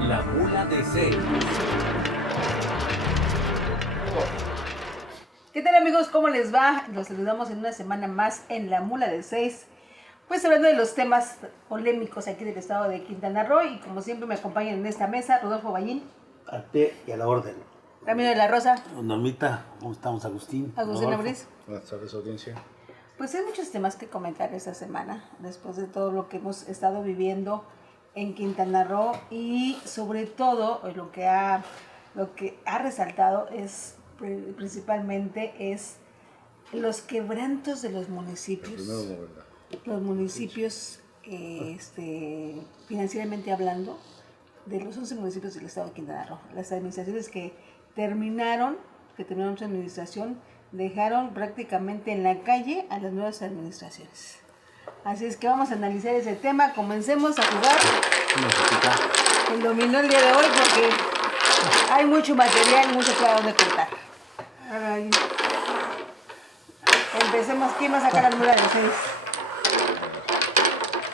La mula de 6. ¿Qué tal, amigos? ¿Cómo les va? Los saludamos en una semana más en La Mula de 6. Pues hablando de los temas polémicos aquí del estado de Quintana Roo, y como siempre me acompañan en esta mesa Rodolfo Ballín, Al pie y a la orden. Ramiro de la Rosa, Normita, ¿cómo estamos, Agustín? Agustín Abriz. Buenas tardes, audiencia. Pues hay muchos temas que comentar esta semana, después de todo lo que hemos estado viviendo en Quintana Roo, y sobre todo lo que ha resaltado es principalmente es los quebrantos de los municipios. Primero, la verdad. Los municipios, financieramente hablando, de los 11 municipios del estado de Quintana Roo. Las administraciones que terminaron su administración, dejaron prácticamente en la calle a las nuevas administraciones. Así es que vamos a analizar ese tema. Comencemos a jugar el dominó el día de hoy, porque hay mucho material, mucho para donde cortar. Ay. Empecemos. ¿Quién va a sacar la mula de 6?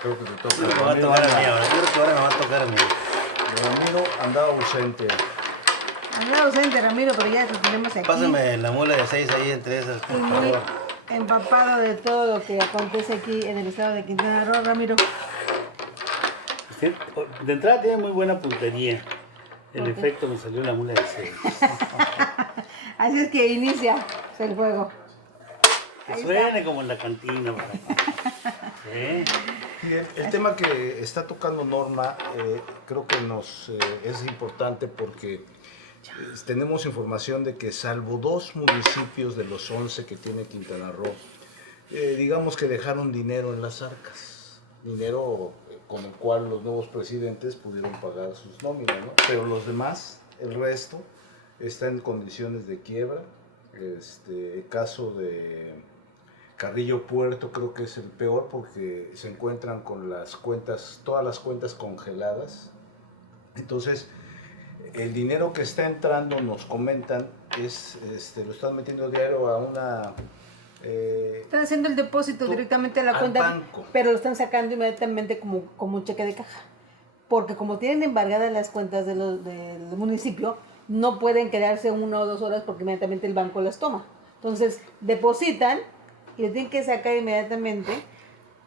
Creo que te toca. Me va a tocar a mí ahora. Yo creo que ahora me va a tocar a mí. Ramiro andaba ausente. Anda ausente, Ramiro, pero ya lo tenemos aquí. Pásame la mula de 6 ahí entre esas, por Y muy favor. empapado de todo lo que acontece aquí en el estado de Quintana Roo, Ramiro. De entrada tiene muy buena puntería. En Ok. efecto, me salió la mula de 6. Así es que inicia el juego. Que Ahí suene está. como en la cantina. ¿Eh? Y el tema que está tocando Norma, creo que es importante porque tenemos información de que salvo 2 municipios de los 11 que tiene Quintana Roo, digamos que dejaron dinero en las arcas, dinero con el cual los nuevos presidentes pudieron pagar sus nóminas, ¿no? Pero los demás, el resto, está en condiciones de quiebra. El caso de Carrillo Puerto creo que es el peor porque se encuentran con todas las cuentas congeladas. Entonces, el dinero que está entrando, nos comentan, lo están metiendo diario a una... Están haciendo el depósito directamente a la al cuenta, banco. pero lo están sacando inmediatamente como un cheque de caja. Porque como tienen embargadas las cuentas del municipio, no pueden quedarse 1 o 2 horas porque inmediatamente el banco las toma. Entonces, depositan y lo tienen que sacar inmediatamente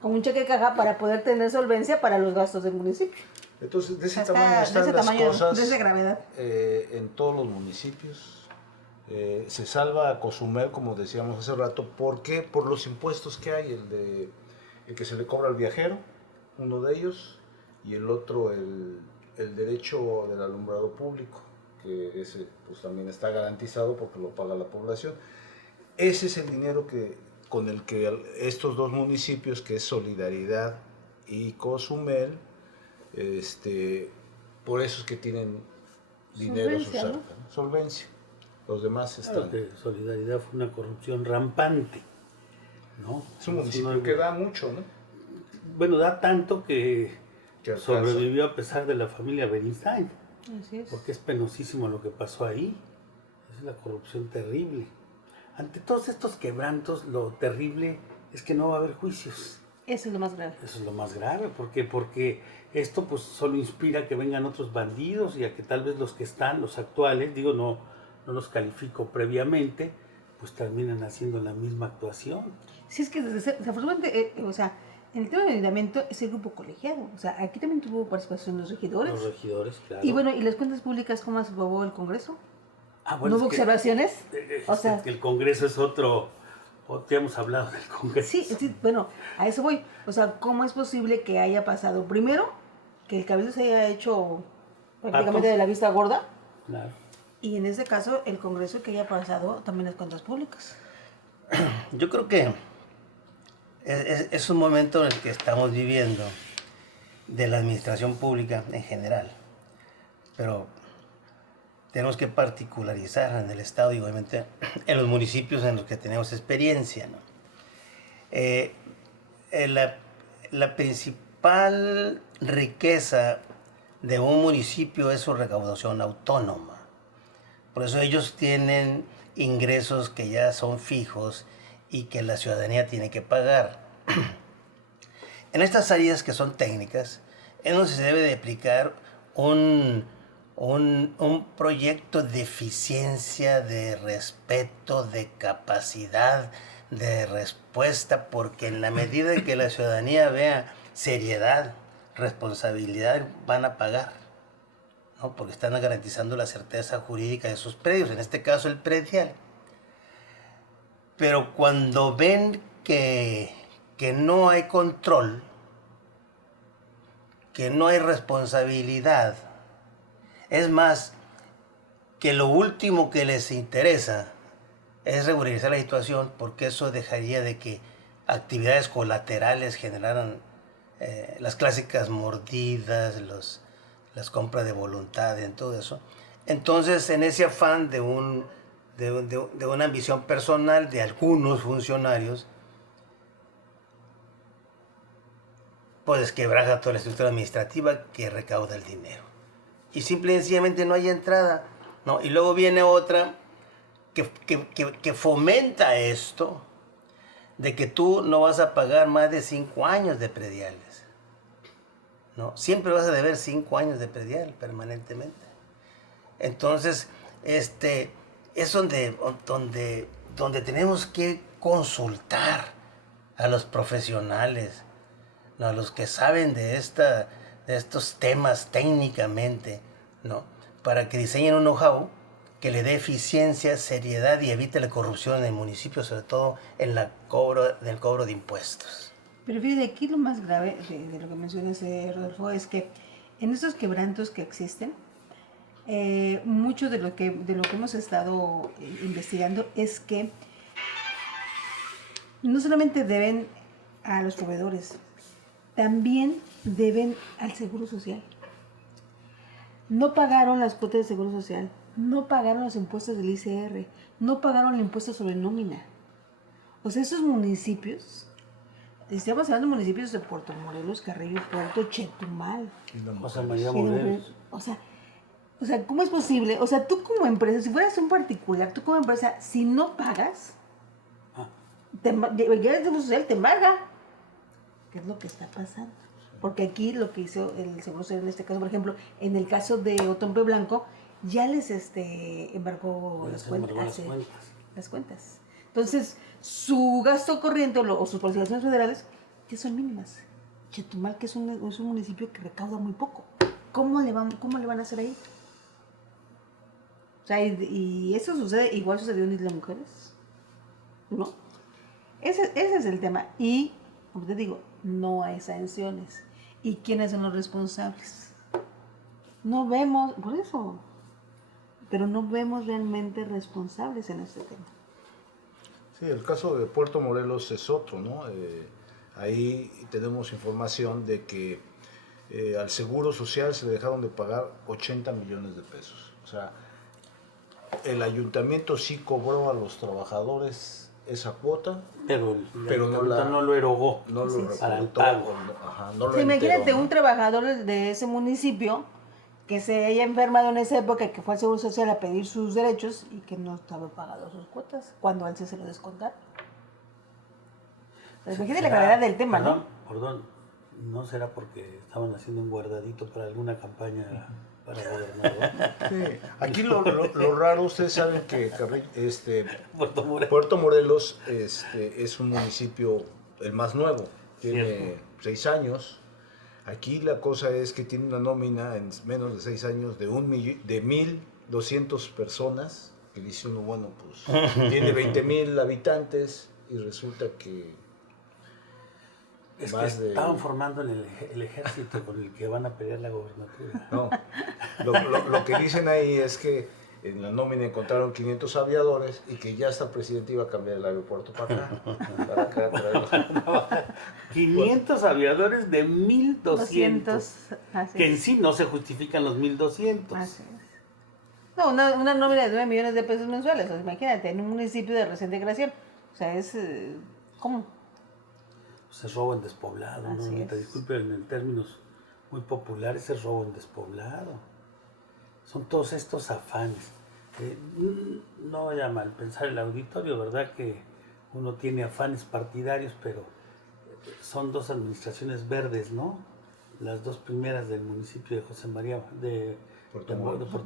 como un cheque de caja para poder tener solvencia para los gastos del municipio. Entonces, de ese Está tamaño de están ese las tamaño, cosas de esa gravedad. en todos los municipios. Se salva a Cozumel, como decíamos hace rato. ¿Por qué? Por los impuestos que hay, el que se le cobra al viajero, uno de ellos, y el otro el derecho del alumbrado público, que ese pues también está garantizado porque lo paga la población. Ese es el dinero con el que estos 2 municipios, que es Solidaridad y Cozumel, por eso es que tienen dinero en sus Solvencia, ¿no? arcas, ¿no? Solvencia. Los demás Claro están... que Solidaridad fue una corrupción rampante, ¿no? Es un municipio que da mucho, ¿no? Bueno, da tanto que Que alcanza. sobrevivió a pesar de la familia Beristain, Así es. porque es penosísimo lo que pasó ahí. Es la corrupción terrible. Ante todos estos quebrantos, lo terrible es que no va a haber juicios. Eso es lo más grave. Eso es lo más grave, porque esto pues solo inspira a que vengan otros bandidos y a que tal vez los que están, los actuales, digo, no los califico previamente, pues terminan haciendo la misma actuación. Sí, es que desafortunadamente, en el tema del ayuntamiento es el grupo colegiado. O sea, aquí también tuvo participación los regidores. Los regidores, claro. Y bueno, ¿y las cuentas públicas cómo se aprobó el Congreso? Bueno, ¿No hubo es que, observaciones? O sea, que el Congreso es otro, ya hemos hablado del Congreso. sí, bueno, a eso voy. O sea, ¿cómo es posible que haya pasado? Primero, que el cabello se haya hecho prácticamente Pato. de la vista gorda. Claro. Y en este caso, el Congreso que haya pasado también las cuentas públicas. Yo creo que es un momento en el que estamos viviendo de la administración pública en general, pero tenemos que particularizar en el Estado y obviamente en los municipios en los que tenemos experiencia, ¿no? La principal riqueza de un municipio es su recaudación autónoma. Por eso ellos tienen ingresos que ya son fijos y que la ciudadanía tiene que pagar. En estas áreas que son técnicas, es donde se debe de aplicar un proyecto de eficiencia, de respeto, de capacidad, de respuesta, porque en la medida en que la ciudadanía vea seriedad, responsabilidad, van a pagar, ¿no? Porque están garantizando la certeza jurídica de sus predios, en este caso el predial. Pero cuando ven que no hay control, que no hay responsabilidad, es más, que lo último que les interesa es regularizar la situación, porque eso dejaría de que actividades colaterales generaran las clásicas mordidas, las compras de voluntad, en todo eso. Entonces, en ese afán de una ambición personal de algunos funcionarios, pues quebraja toda la estructura administrativa que recauda el dinero. Y simple y sencillamente no hay entrada, ¿no? Y luego viene otra que fomenta esto, de que tú no vas a pagar más de 5 años de prediales, ¿no? Siempre vas a deber 5 años de predial permanentemente. Entonces, es donde tenemos que consultar a los profesionales, ¿no? A los que saben de estos temas técnicamente, ¿no? Para que diseñen un know-how que le dé eficiencia, seriedad y evite la corrupción en el municipio, sobre todo en el cobro de impuestos. Pero fíjate, aquí lo más grave de lo que mencionas, Rodolfo, es que en estos quebrantos que existen, mucho de lo que hemos estado investigando es que no solamente deben a los proveedores, también deben al Seguro Social. No pagaron las cuotas de Seguro Social, no pagaron los impuestos del ICR, no pagaron el impuesto sobre nómina. O sea, esos municipios, estamos hablando de municipios de Puerto Morelos, Carrillo, Puerto, Chetumal. José María Morelos. O sea, ¿cómo es posible? O sea, tú como empresa, si fueras un particular, tú como empresa, si no pagas, llega el Seguro Social, te embarga. ¿Qué es lo que está pasando? Porque aquí lo que hizo el Seguro Social en este caso, por ejemplo, en el caso de Otompe Blanco, ya les embargó las cuentas. Entonces, su gasto corriente o sus participaciones federales, que son mínimas. Chetumal, que es un municipio que recauda muy poco. ¿Cómo le van a hacer ahí? O sea, y eso igual sucedió en Isla Mujeres, ¿no? Ese es el tema. Y, como te digo, no hay sanciones. ¿Y quiénes son los responsables? No vemos, por eso, pero no vemos realmente responsables en este tema. Sí, el caso de Puerto Morelos es otro, ¿no? Ahí tenemos información de que al Seguro Social se le dejaron de pagar 80 millones de pesos. O sea, el ayuntamiento sí cobró a los trabajadores esa cuota, pero no lo erogó. No lo para el reportó, pago. no lo Imagínate enteró, ¿no? un trabajador de ese municipio que se haya enfermado en esa época, que fue al Seguro Social a pedir sus derechos y que no estaba pagado sus cuotas, cuando a él se lo descontaron. Imagínate la gravedad del tema, ¿no? Perdón, ¿no será porque estaban haciendo un guardadito para alguna campaña para gobernador? Sí. Aquí lo raro, ustedes saben que Puerto Morelos es un municipio el más nuevo, tiene 6 años. Aquí la cosa es que tiene una nómina en menos de 6 años de 1,200 personas, que dice uno, bueno, pues tiene 20,000 habitantes y resulta que es que estaban formando el ejército con el que van a pelear la gobernatura. No, lo que dicen ahí es que en la nómina encontraron 500 aviadores y que ya hasta el presidente iba a cambiar el aeropuerto para acá. 500 aviadores de 1,200. Que en es. sí no se justifican los 1,200. Así es. No, una nómina de 9 millones de pesos mensuales. O sea, imagínate, en un municipio de reciente creación. O sea, es... ¿cómo? Pues es robo en despoblado, ¿no? Disculpen, en términos muy populares, es robo en despoblado. Son todos estos afanes. No vaya a mal pensar el auditorio, ¿verdad? Que uno tiene afanes partidarios, pero son dos administraciones verdes, ¿no? las dos primeras del municipio de José María de Puerto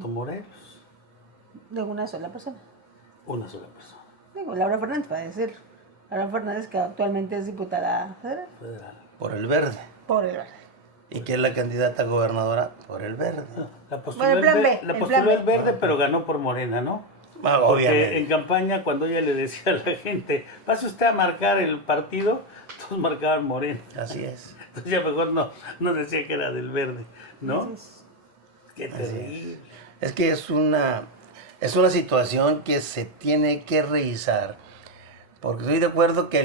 Morelos. De una sola persona. Una sola persona. Digo, Laura Fernández, para decir. Laura Fernández, que actualmente es diputada federal. Por el Verde. Por el Verde. ¿Y que es la candidata a gobernadora? Por el Verde. La postuló, Bueno, el plan B, la el postuló plan el Verde, pero ganó por Morena, ¿no? Ah, Porque obviamente. en campaña, cuando ella le decía a la gente, pase usted a marcar el partido, todos marcaban Morena. Así es. Entonces ya mejor no decía que era del Verde, ¿no? Entonces, Qué terrible. Es que es una situación que se tiene que revisar, porque estoy de acuerdo que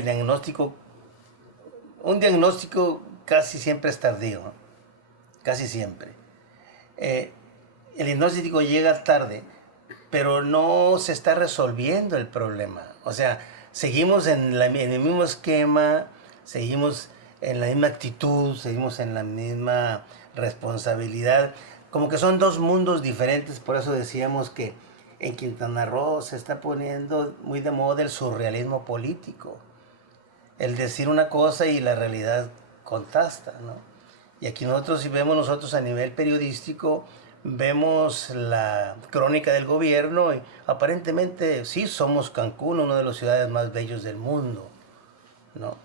un diagnóstico casi siempre es tardío, ¿no? Casi siempre. El diagnóstico llega tarde, pero no se está resolviendo el problema. O sea, seguimos en el mismo esquema, seguimos en la misma actitud, seguimos en la misma responsabilidad. Como que son dos mundos diferentes, por eso decíamos que en Quintana Roo se está poniendo muy de moda el surrealismo político. El decir una cosa y la realidad contrasta, ¿no? Y aquí si vemos nosotros a nivel periodístico, vemos la crónica del gobierno y aparentemente sí somos Cancún, una de las ciudades más bellas del mundo, ¿no?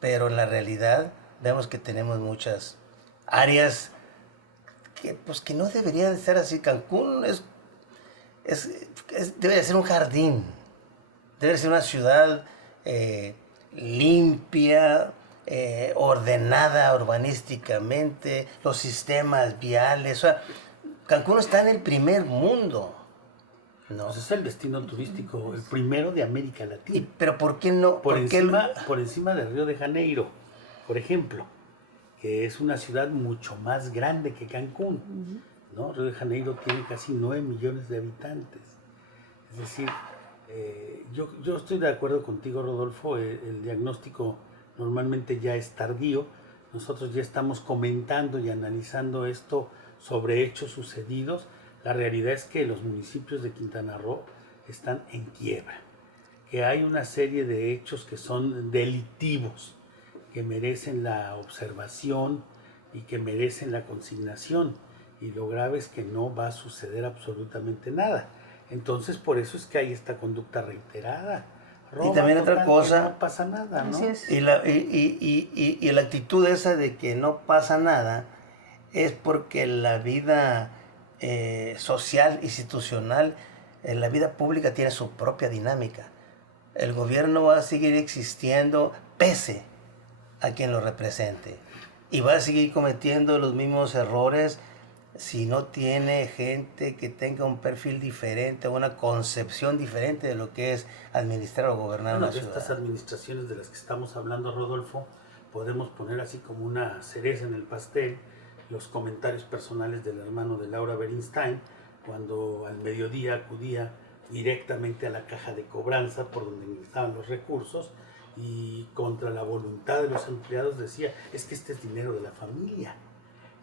Pero en la realidad vemos que tenemos muchas áreas que no deberían ser así. Cancún debe de ser un jardín, debe de ser una ciudad limpia, ordenada urbanísticamente, los sistemas viales. O sea, Cancún está en el primer mundo, ¿no? Pues es el destino turístico, el primero de América Latina. Pero ¿por qué no? Por encima de Río de Janeiro, por ejemplo, que es una ciudad mucho más grande que Cancún, ¿no? Río de Janeiro tiene casi 9 millones de habitantes. Es decir, yo estoy de acuerdo contigo, Rodolfo, el diagnóstico normalmente ya es tardío. Nosotros ya estamos comentando y analizando esto sobre hechos sucedidos. La realidad es que los municipios de Quintana Roo están en quiebra, que hay una serie de hechos que son delictivos, que merecen la observación y que merecen la consignación, y lo grave es que no va a suceder absolutamente nada. Entonces por eso es que hay esta conducta reiterada. Y también otra cosa, no pasa nada, ¿no? así es. y la actitud esa de que no pasa nada es porque la vida social, institucional, la vida pública tiene su propia dinámica. El gobierno va a seguir existiendo pese a quien lo represente y va a seguir cometiendo los mismos errores si no tiene gente que tenga un perfil diferente, una concepción diferente de lo que es administrar o gobernar Bueno, una de ciudad. estas administraciones de las que estamos hablando, Rodolfo, podemos poner así como una cereza en el pastel los comentarios personales del hermano de Laura Beristain, cuando al mediodía acudía directamente a la caja de cobranza por donde estaban los recursos, y contra la voluntad de los empleados decía, es que este es dinero de la familia.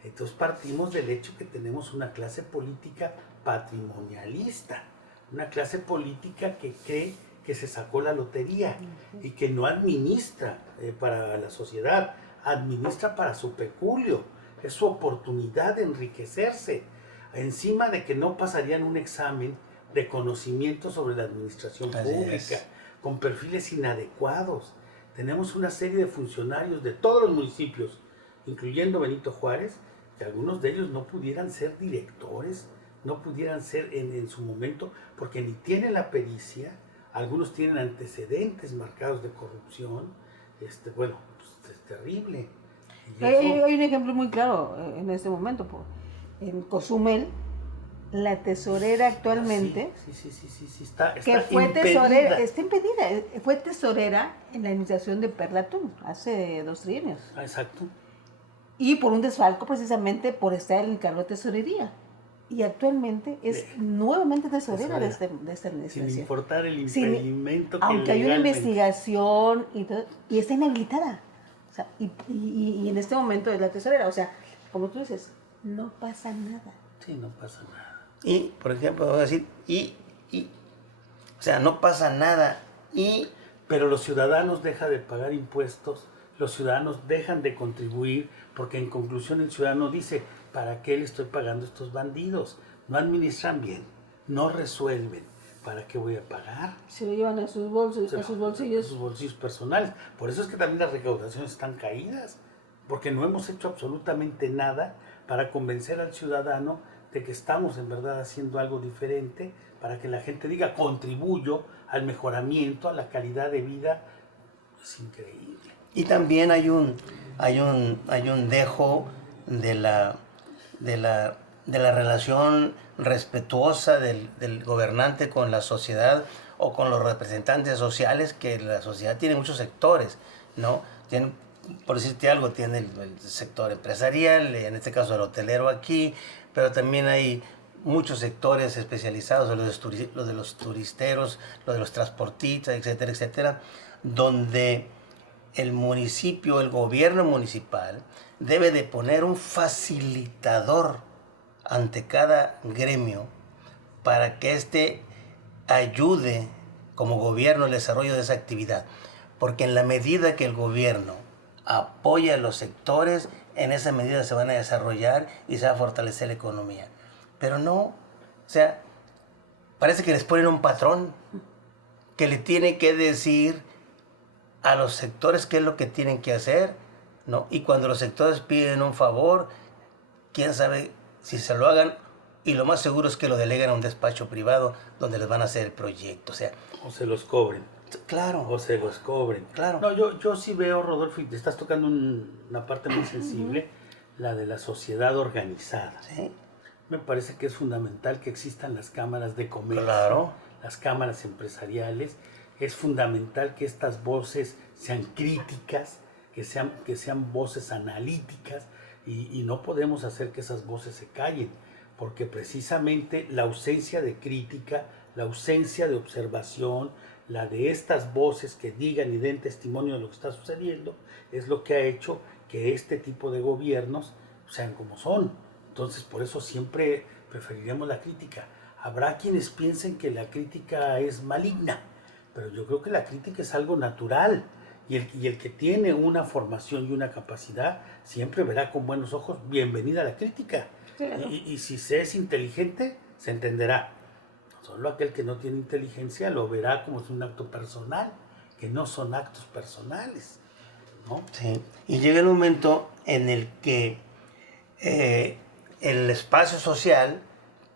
Entonces partimos del hecho que tenemos una clase política patrimonialista, una clase política que cree que se sacó la lotería y que no administra para la sociedad, administra para su peculio, es su oportunidad de enriquecerse, encima de que no pasarían un examen de conocimiento sobre la administración Así pública, es. con perfiles inadecuados. Tenemos una serie de funcionarios de todos los municipios, incluyendo Benito Juárez, que algunos de ellos no pudieran ser directores, no pudieran ser en su momento, porque ni tienen la pericia, algunos tienen antecedentes marcados de corrupción. Bueno, pues es terrible. Y eso- Hay un ejemplo muy claro en este momento. En Cozumel, la tesorera actualmente, Sí, está que fue impedida. tesorera, está impedida, fue tesorera en la administración de Perla Tun hace 2 trienios. Ah, exacto. Y por un desfalco precisamente por estar en el cargo de tesorería. Y actualmente es nuevamente tesorera de esta Sin administración. importar el Sin- impedimento que Aunque hay una legalmente- investigación y todo, y está inhabilitada. O sea, y en este momento es la tesorera. O sea, como tú dices, no pasa nada. Sí, no pasa nada. Y, por ejemplo, voy a decir, o sea, no pasa nada. Pero los ciudadanos dejan de pagar impuestos, los ciudadanos dejan de contribuir, porque en conclusión el ciudadano dice, ¿para qué le estoy pagando a estos bandidos? No administran bien, no resuelven, ¿para qué voy a pagar? Se lo llevan a sus bolsos, a sus bolsillos. Sus bolsillos personales. Por eso es que también las recaudaciones están caídas, porque no hemos hecho absolutamente nada para convencer al ciudadano de que estamos en verdad haciendo algo diferente, para que la gente diga, contribuyo al mejoramiento, a la calidad de vida. Es increíble. Y también hay un dejo de la relación respetuosa del gobernante con la sociedad o con los representantes sociales, que la sociedad tiene muchos sectores, ¿no? Tiene, por decirte algo, tiene el sector empresarial, en este caso el hotelero aquí, pero también hay muchos sectores especializados, los de los turisteros, los de los transportistas, etcétera, etcétera, donde el municipio, el gobierno municipal, debe de poner un facilitador ante cada gremio para que éste ayude como gobierno el desarrollo de esa actividad. Porque en la medida que el gobierno apoya a los sectores, en esa medida se van a desarrollar y se va a fortalecer la economía. Pero no, o sea, parece que les ponen un patrón que le tiene que decir a los sectores qué es lo que tienen que hacer, ¿no? Y cuando los sectores piden un favor, quién sabe si se lo hagan, y lo más seguro es que lo delegan a un despacho privado donde les van a hacer el proyecto, o sea... O se los cobren. Claro. O se los cobren. Claro. No, yo sí veo, Rodolfo, y te estás tocando una parte muy sensible, la de la sociedad organizada. Sí. Me parece que es fundamental que existan las cámaras de comercio, Claro. las cámaras empresariales. Es fundamental que estas voces sean críticas, que sean voces analíticas, y no podemos hacer que esas voces se callen, porque precisamente la ausencia de crítica, la ausencia de observación, la de estas voces que digan y den testimonio de lo que está sucediendo, es lo que ha hecho que este tipo de gobiernos sean como son. Entonces, por eso siempre preferiríamos la crítica. Habrá quienes piensen que la crítica es maligna, pero yo creo que la crítica es algo natural, y el que tiene una formación y una capacidad siempre verá con buenos ojos, bienvenida a la crítica. Claro. Y si se es inteligente, se entenderá. Solo aquel que no tiene inteligencia lo verá como un acto personal, que no son actos personales, ¿no? Sí. Y llega el momento en el que el espacio social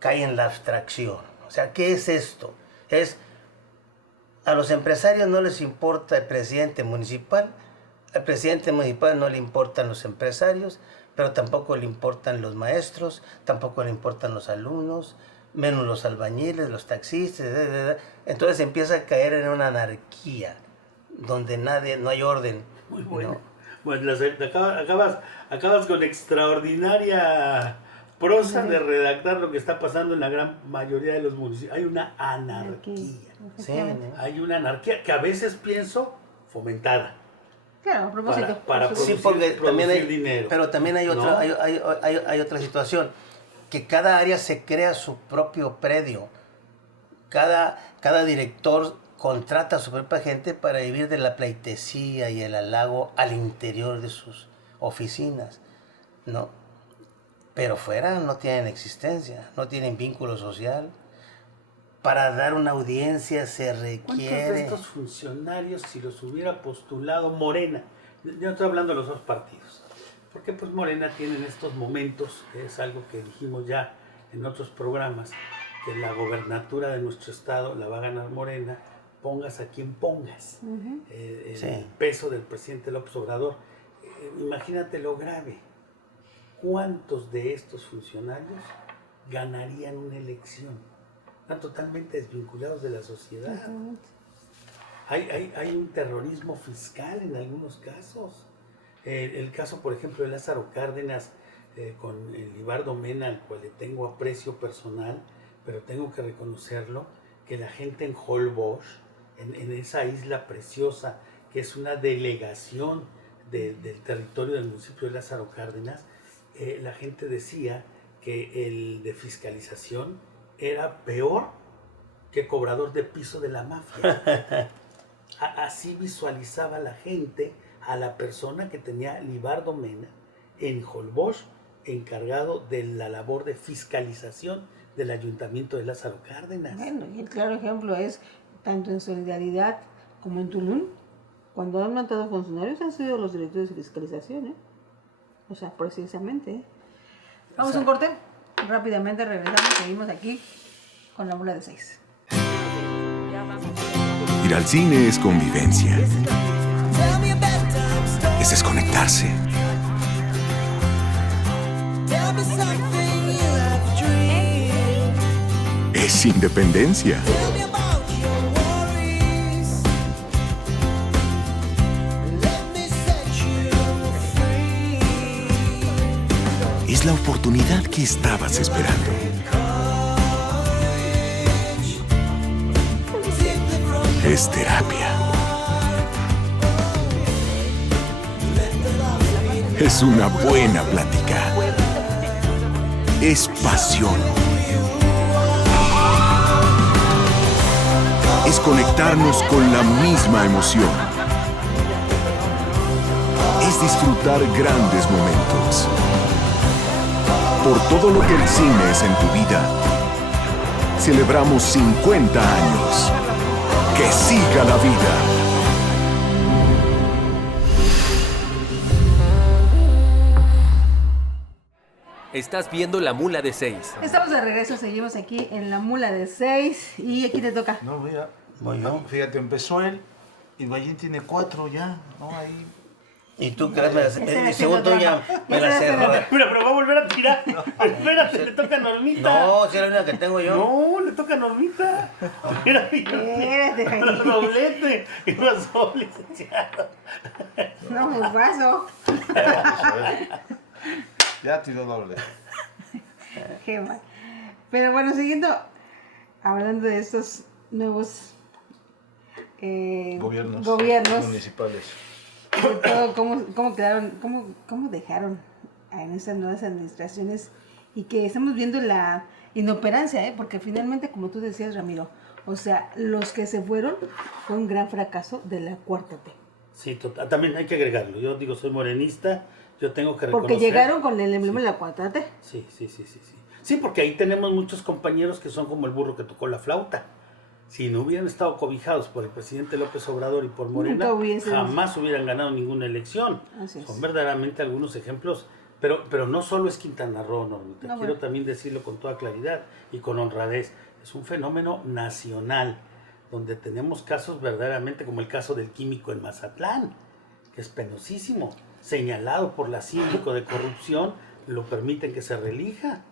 cae en la abstracción. O sea, ¿qué es esto? A los empresarios no les importa el presidente municipal, al presidente municipal no le importan los empresarios, pero tampoco le importan los maestros, tampoco le importan los alumnos, menos los albañiles, los taxistas, entonces empieza a caer en una anarquía, donde no hay orden. Muy bueno. ¿No? Bueno, acabas con extraordinaria prosa de redactar lo que está pasando en la gran mayoría de los municipios. Hay una anarquía. Sí, ¿no? Hay una anarquía que a veces pienso fomentada. Claro, a propósito. Para por supuesto. Sí, porque también hay dinero. pero también hay otra, ¿No? hay otra situación, que cada área se crea su propio predio. Cada director contrata a su propia gente para vivir de la pleitesía y el halago al interior de sus oficinas, ¿no? Pero fuera no tienen existencia, no tienen vínculo social. Para dar una audiencia se ¿Cuántos de requiere... estos funcionarios, si los hubiera postulado Morena? Yo no estoy hablando de los dos partidos, porque pues Morena tiene en estos momentos, que es algo que dijimos ya en otros programas, que la gobernatura de nuestro estado la va a ganar Morena, pongas a quien pongas. El Sí. peso del presidente López Obrador. Imagínate lo grave. ¿Cuántos de estos funcionarios ganarían una elección? Están totalmente desvinculados de la sociedad. Hay un terrorismo fiscal en algunos casos. El caso, por ejemplo, de Lázaro Cárdenas con el Libardo Mena, al cual le tengo aprecio personal, pero tengo que reconocerlo, que la gente en Holbox, en esa isla preciosa, que es una delegación del territorio del municipio de Lázaro Cárdenas, la gente decía que el de fiscalización era peor que cobrador de piso de la mafia. Así visualizaba la gente a la persona que tenía Libardo Mena en Holbox, encargado de la labor de fiscalización del Ayuntamiento de Lázaro Cárdenas. Bueno, y el claro ejemplo es, tanto en Solidaridad como en Tulum, cuando han matado funcionarios han sido los directores de fiscalización, ¿eh? O sea, precisamente, ¿eh? Vamos a un corte, rápidamente regresamos, seguimos aquí con la mula de 6. Ir al cine es convivencia. Es desconectarse. Es independencia. Es la oportunidad que estabas esperando. Es terapia. Es una buena plática. Es pasión. Es conectarnos con la misma emoción. Es disfrutar grandes momentos. Por todo lo que el cine es en tu vida, celebramos 50 años. ¡Que siga la vida! Estás viendo La Mula de 6. Estamos de regreso, seguimos aquí en la mula de 6 y aquí te toca. No, mira, Voy yo. fíjate, empezó él y Ballín tiene 4 ya, ¿no? Ahí. Y tú, créeme, Este según tú ya me la Este cerró. Mira, pero va a volver a tirar. Espérate, le toca a Normita. No, si es la única que tengo yo. No, le toca a Normita. Mira, Espérate, Jaime. doblete. Y pasó, licenciado. No, pues vaso. Ya tiró doble. Qué mal. Pero bueno, siguiendo hablando de estos nuevos Gobiernos municipales. sobre todo cómo quedaron, cómo dejaron en estas nuevas administraciones y que estamos viendo la inoperancia, porque finalmente, como tú decías, Ramiro, o sea, los que se fueron fue un gran fracaso de la 4T. Sí, también hay que agregarlo. Yo digo, soy morenista, yo tengo que reconocer. Porque llegaron con el emblema de la 4T. Sí. Sí, porque ahí tenemos muchos compañeros que son como el burro que tocó la flauta. Si no hubieran estado cobijados por el presidente López Obrador y por Morena, jamás hubieran ganado ninguna elección. Son verdaderamente algunos ejemplos, pero no solo es Quintana Roo, Normita. No, Quiero también decirlo con toda claridad y con honradez. Es un fenómeno nacional, donde tenemos casos verdaderamente como el caso del químico en Mazatlán, que es penosísimo, señalado por la síndico de corrupción, lo permiten que se reelija.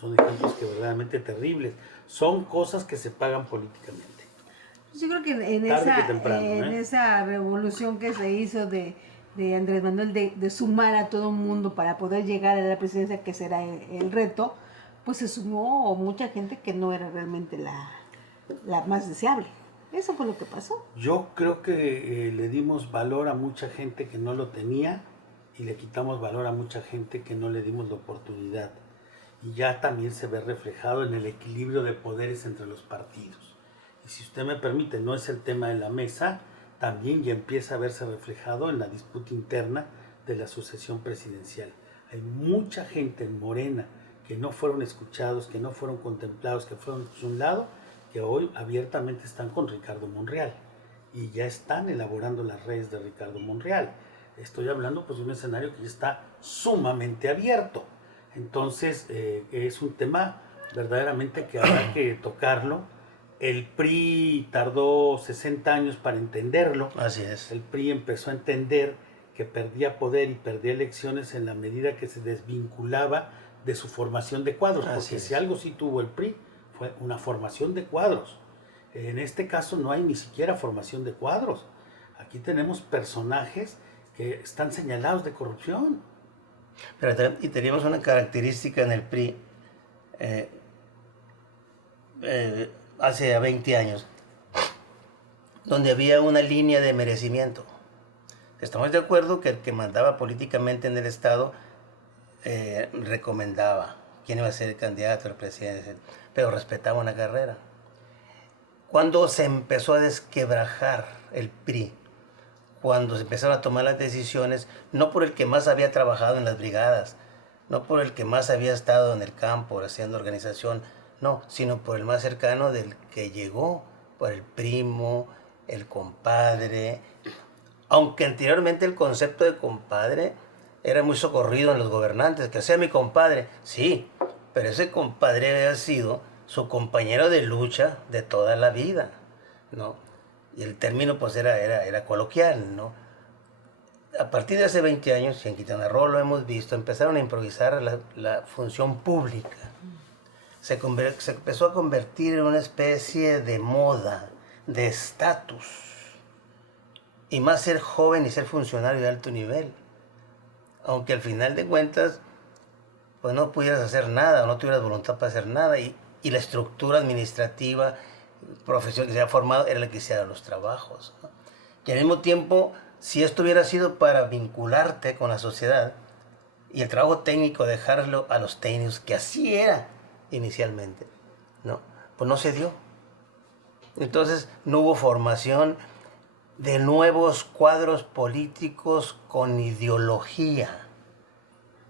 Son ejemplos que verdaderamente terribles. Son cosas que se pagan políticamente. Yo creo que en esa revolución que se hizo de Andrés Manuel de sumar a todo el mundo para poder llegar a la presidencia, que será el reto, pues se sumó mucha gente que no era realmente la más deseable. Eso fue lo que pasó. Yo creo que le dimos valor a mucha gente que no lo tenía y le quitamos valor a mucha gente que no le dimos la oportunidad. Y ya también se ve reflejado en el equilibrio de poderes entre los partidos. Y si usted me permite, no es el tema de la mesa, también ya empieza a verse reflejado en la disputa interna de la sucesión presidencial. Hay mucha gente en Morena que no fueron escuchados, que no fueron contemplados, que fueron de un lado, que hoy abiertamente están con Ricardo Monreal y ya están elaborando las redes de Ricardo Monreal. Estoy hablando pues de un escenario que ya está sumamente abierto. Entonces es un tema verdaderamente que habrá que tocarlo. El PRI tardó 60 años para entenderlo. Así es. El PRI empezó a entender que perdía poder y perdía elecciones en la medida que se desvinculaba de su formación de cuadros. Porque si algo sí tuvo el PRI fue una formación de cuadros. En este caso no hay ni siquiera formación de cuadros. Aquí tenemos personajes que están señalados de corrupción. Pero y teníamos una característica en el PRI hace 20 años, donde había una línea de merecimiento. Estamos de acuerdo que el que mandaba políticamente en el Estado recomendaba quién iba a ser el candidato a la presidencia, pero respetaba una carrera. Cuando se empezó a desquebrajar el PRI, cuando se empezaron a tomar las decisiones, no por el que más había trabajado en las brigadas, no por el que más había estado en el campo haciendo organización, no, sino por el más cercano del que llegó, por el primo, el compadre. Aunque anteriormente el concepto de compadre era muy socorrido en los gobernantes, que sea mi compadre, sí, pero ese compadre había sido su compañero de lucha de toda la vida, ¿no? Y el término pues era coloquial, ¿no? A partir de hace 20 años, y en Quintana Roo lo hemos visto, empezaron a improvisar la función pública. Se empezó a convertir en una especie de moda, de estatus. Y más ser joven y ser funcionario de alto nivel. Aunque al final de cuentas, pues no pudieras hacer nada, o no tuvieras voluntad para hacer nada. Y la estructura administrativa, profesión que se ha formado, era la que hiciera los trabajos, ¿no? Y al mismo tiempo, si esto hubiera sido para vincularte con la sociedad, y el trabajo técnico dejarlo a los técnicos, que así era inicialmente, ¿no? Pues no se dio. Entonces no hubo formación de nuevos cuadros políticos con ideología.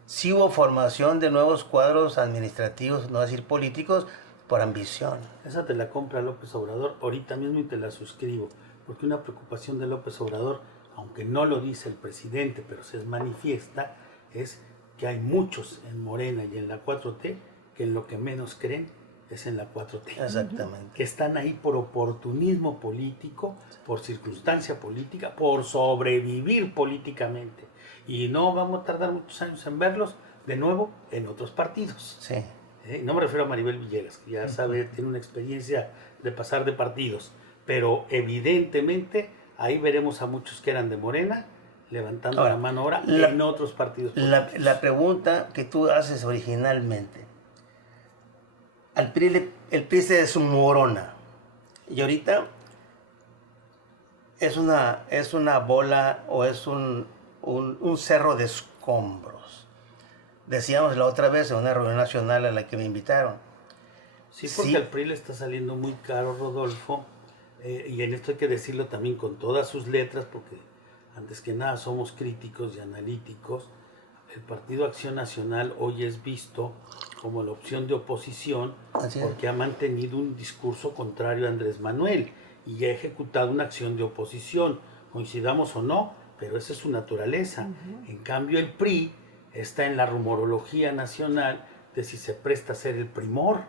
Sí hubo formación de nuevos cuadros administrativos, no decir políticos, por ambición. Esa te la compra López Obrador ahorita mismo y te la suscribo, porque una preocupación de López Obrador, aunque no lo dice el presidente, pero se manifiesta, es que hay muchos en Morena y en la 4T que en lo que menos creen es en la 4T. Exactamente. Que están ahí por oportunismo político, por circunstancia política, por sobrevivir políticamente. Y no vamos a tardar muchos años en verlos de nuevo en otros partidos. Sí. No me refiero a Maribel Villegas, que ya sabe, tiene una experiencia de pasar de partidos, pero evidentemente ahí veremos a muchos que eran de Morena levantando la mano ahora en otros partidos políticos. La pregunta que tú haces originalmente, el PRI se desmorona y ahorita es una bola o es un cerro de escombros. Decíamos la otra vez en una reunión nacional a la que me invitaron. Sí, porque al PRI le está saliendo muy caro, Rodolfo, y en esto hay que decirlo también con todas sus letras, porque antes que nada somos críticos y analíticos. El Partido Acción Nacional hoy es visto como la opción de oposición porque ha mantenido un discurso contrario a Andrés Manuel y ha ejecutado una acción de oposición, coincidamos o no, pero esa es su naturaleza. En cambio el PRI está en la rumorología nacional de si se presta a ser el primor,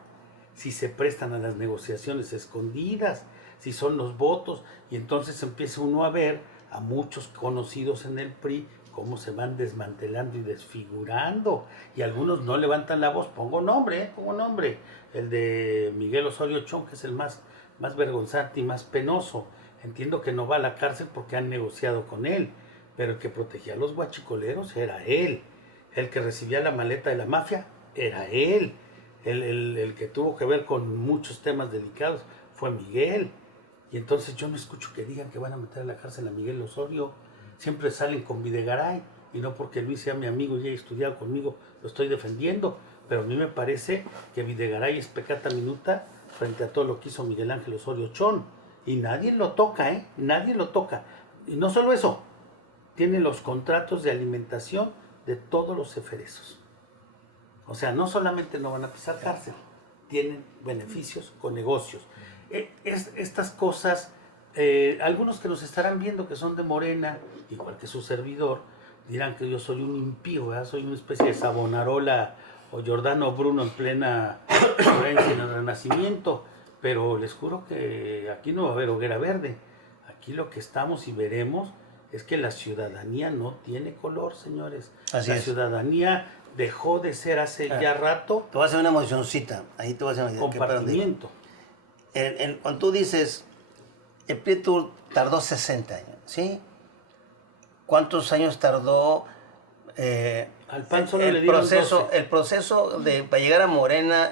si se prestan a las negociaciones escondidas, si son los votos, y entonces empieza uno a ver a muchos conocidos en el PRI cómo se van desmantelando y desfigurando, y algunos no levantan la voz. Pongo nombre, el de Miguel Osorio Chong, que es el más vergonzante y más penoso. Entiendo que no va a la cárcel porque han negociado con él, pero el que protegía a los guachicoleros era él. El que recibía la maleta de la mafia era él. El que tuvo que ver con muchos temas delicados fue Miguel. Y entonces yo no escucho que digan que van a meter a la cárcel a Miguel Osorio. Siempre salen con Videgaray, y no porque Luis sea mi amigo y haya estudiado conmigo, lo estoy defendiendo. Pero a mí me parece que Videgaray es pecata minuta frente a todo lo que hizo Miguel Ángel Osorio Chong. Y nadie lo toca, nadie lo toca. Y no solo eso, tiene los contratos de alimentación de todos los ceferezos. O sea, no solamente no van a pisar cárcel, tienen beneficios con negocios. Estas cosas, algunos que nos estarán viendo que son de Morena, igual que su servidor, dirán que yo soy un impío, ¿verdad? Soy una especie de Savonarola o Giordano Bruno en plena Florencia en el Renacimiento, pero les juro que aquí no va a haber hoguera verde. Aquí lo que estamos y veremos es que la ciudadanía no tiene color, señores. Así la es. Ciudadanía dejó de ser hace ya rato. Te voy a hacer una mocioncita. Ahí te voy a hacer una Compartimiento. Cuando tú dices, el PRI tardó 60 años, ¿sí? ¿Cuántos años tardó Al PAN solo le dieron 12. el proceso para llegar a Morena,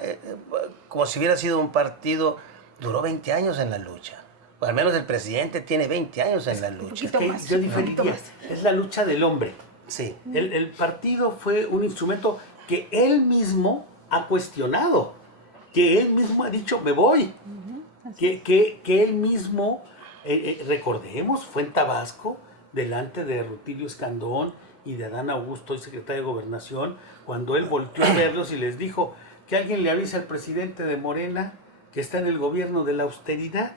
como si hubiera sido un partido, duró 20 años en la lucha? O al menos el presidente tiene 20 años en la lucha. Yo diferiría. Es la lucha del hombre. Sí. El partido fue un instrumento que él mismo ha cuestionado, que él mismo ha dicho, me voy. Que él mismo, recordemos, fue en Tabasco, delante de Rutilio Escandón y de Adán Augusto, el secretario de Gobernación, cuando él volteó a verlos y les dijo que alguien le avise al presidente de Morena que está en el gobierno de la austeridad,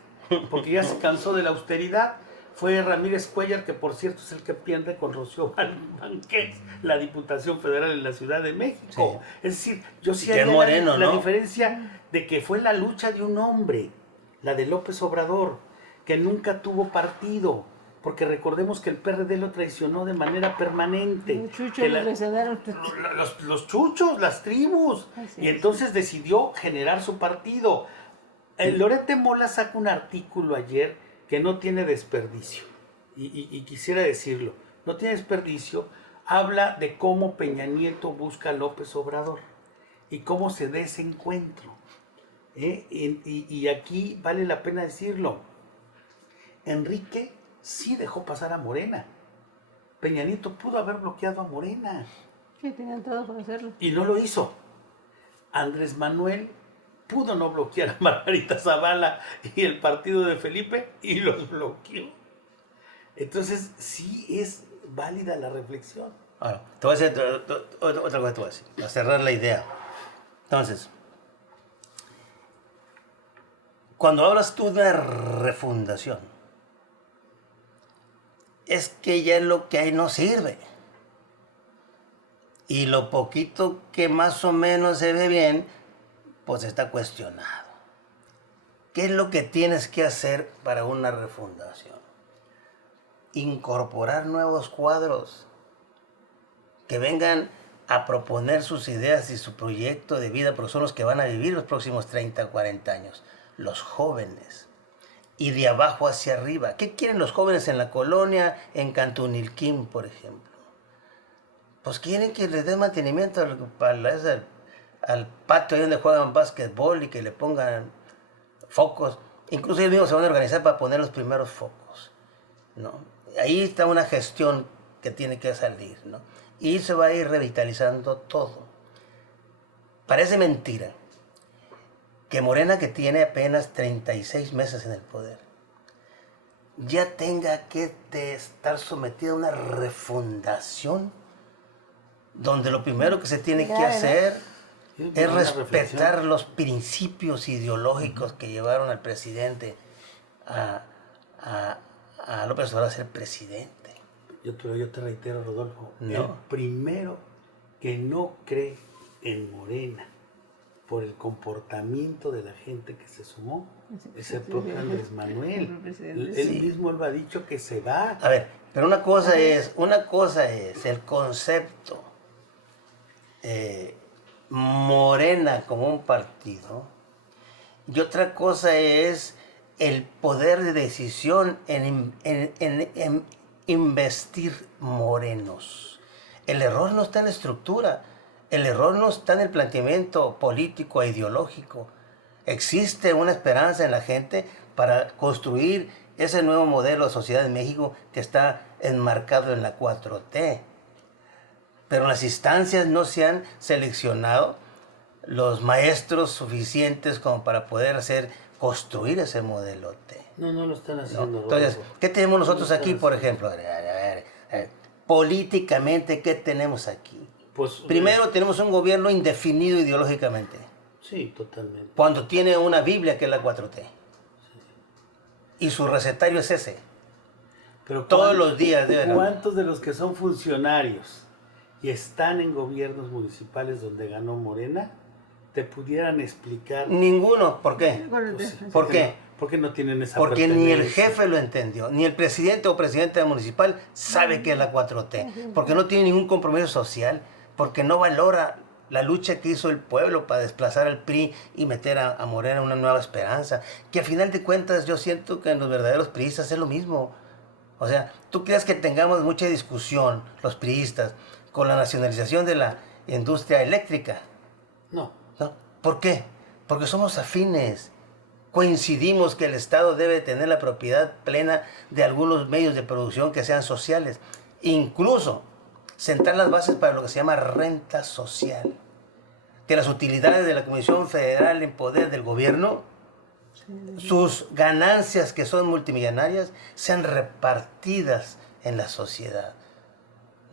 porque ya se cansó de la austeridad. Fue Ramírez Cuellar, que por cierto es el que pierde con Rocío Banquets la Diputación Federal en la Ciudad de México. Sí. Es decir, yo sí Que haría Moreno, la ¿no? diferencia de que fue la lucha de un hombre, la de López Obrador, que nunca tuvo partido, porque recordemos que el PRD lo traicionó de manera permanente. Los chuchos Que lo traicionaron. los chuchos, las tribus. Así Y es. entonces decidió generar su partido. Loret de Mola saca un artículo ayer que no tiene desperdicio. Y quisiera decirlo, no tiene desperdicio. Habla de cómo Peña Nieto busca a López Obrador y cómo se da ese encuentro. Y aquí vale la pena decirlo. Enrique sí dejó pasar a Morena. Peña Nieto pudo haber bloqueado a Morena Sí, tenían todo para hacerlo. y no lo hizo. Andrés Manuel pudo no bloquear a Margarita Zavala y el partido de Felipe y los bloqueó. Entonces sí es válida la reflexión. Ahora, te voy a decir otra cosa, te voy a decir, para cerrar la idea. Entonces, cuando hablas tú de refundación, es que ya lo que hay no sirve. Y lo poquito que más o menos se ve bien, pues está cuestionado. ¿Qué es lo que tienes que hacer para una refundación? Incorporar nuevos cuadros que vengan a proponer sus ideas y su proyecto de vida, porque son los que van a vivir los próximos 30 o 40 años, los jóvenes. Y de abajo hacia arriba. ¿Qué quieren los jóvenes en la colonia, en Cantunilquín, por ejemplo? Pues quieren que les den mantenimiento al patio ahí donde juegan básquetbol y que le pongan focos. Incluso ellos mismos se van a organizar para poner los primeros focos, ¿no? Ahí está una gestión que tiene que salir, ¿no? Y se va a ir revitalizando todo. Parece mentira que Morena, que tiene apenas 36 meses en el poder, ya tenga que estar sometida a una refundación donde lo primero que se tiene que hacer es respetar los principios ideológicos que llevaron al presidente a López Obrador a ser presidente. Yo te reitero, Rodolfo, No. el primero que no cree en Morena por el comportamiento de la gente que se sumó es el propio Andrés Manuel. Él mismo lo ha dicho que se va. A ver, pero una cosa es el concepto Morena como un partido, y otra cosa es el poder de decisión en investir morenos. El error no está en la estructura, el error no está en el planteamiento político e ideológico. Existe una esperanza en la gente para construir ese nuevo modelo de sociedad en México que está enmarcado en la 4T. Pero en las instancias no se han seleccionado los maestros suficientes como para poder construir ese modelo T. No lo están ¿No? haciendo. Entonces, Rodolfo. ¿qué tenemos nosotros No lo aquí, están por haciendo. ejemplo? A ver, políticamente, ¿qué tenemos aquí? Pues, Primero, tenemos un gobierno indefinido ideológicamente, sí, totalmente. cuando tiene una Biblia que es la 4T. Y su recetario es ese. Pero Todos los días deben haber. ¿Cuántos de los que son funcionarios y están en gobiernos municipales donde ganó Morena te pudieran explicar? Ninguno. ¿Por qué? ¿Por qué? Porque no tienen esa Porque ni el pertenencia. jefe lo entendió, ni el presidente o presidenta municipal sabe qué es la 4T, porque no tiene ningún compromiso social, porque no valora la lucha que hizo el pueblo para desplazar al PRI y meter a Morena una nueva esperanza, que al final de cuentas yo siento que en los verdaderos priistas es lo mismo. O sea, ¿tú crees que tengamos mucha discusión, los priistas, con la nacionalización de la industria eléctrica? No. ¿No? ¿Por qué? Porque somos afines. Coincidimos que el Estado debe tener la propiedad plena de algunos medios de producción que sean sociales. Incluso sentar las bases para lo que se llama renta social. Que las utilidades de la Comisión Federal en poder del gobierno, sus ganancias que son multimillonarias, sean repartidas en la sociedad,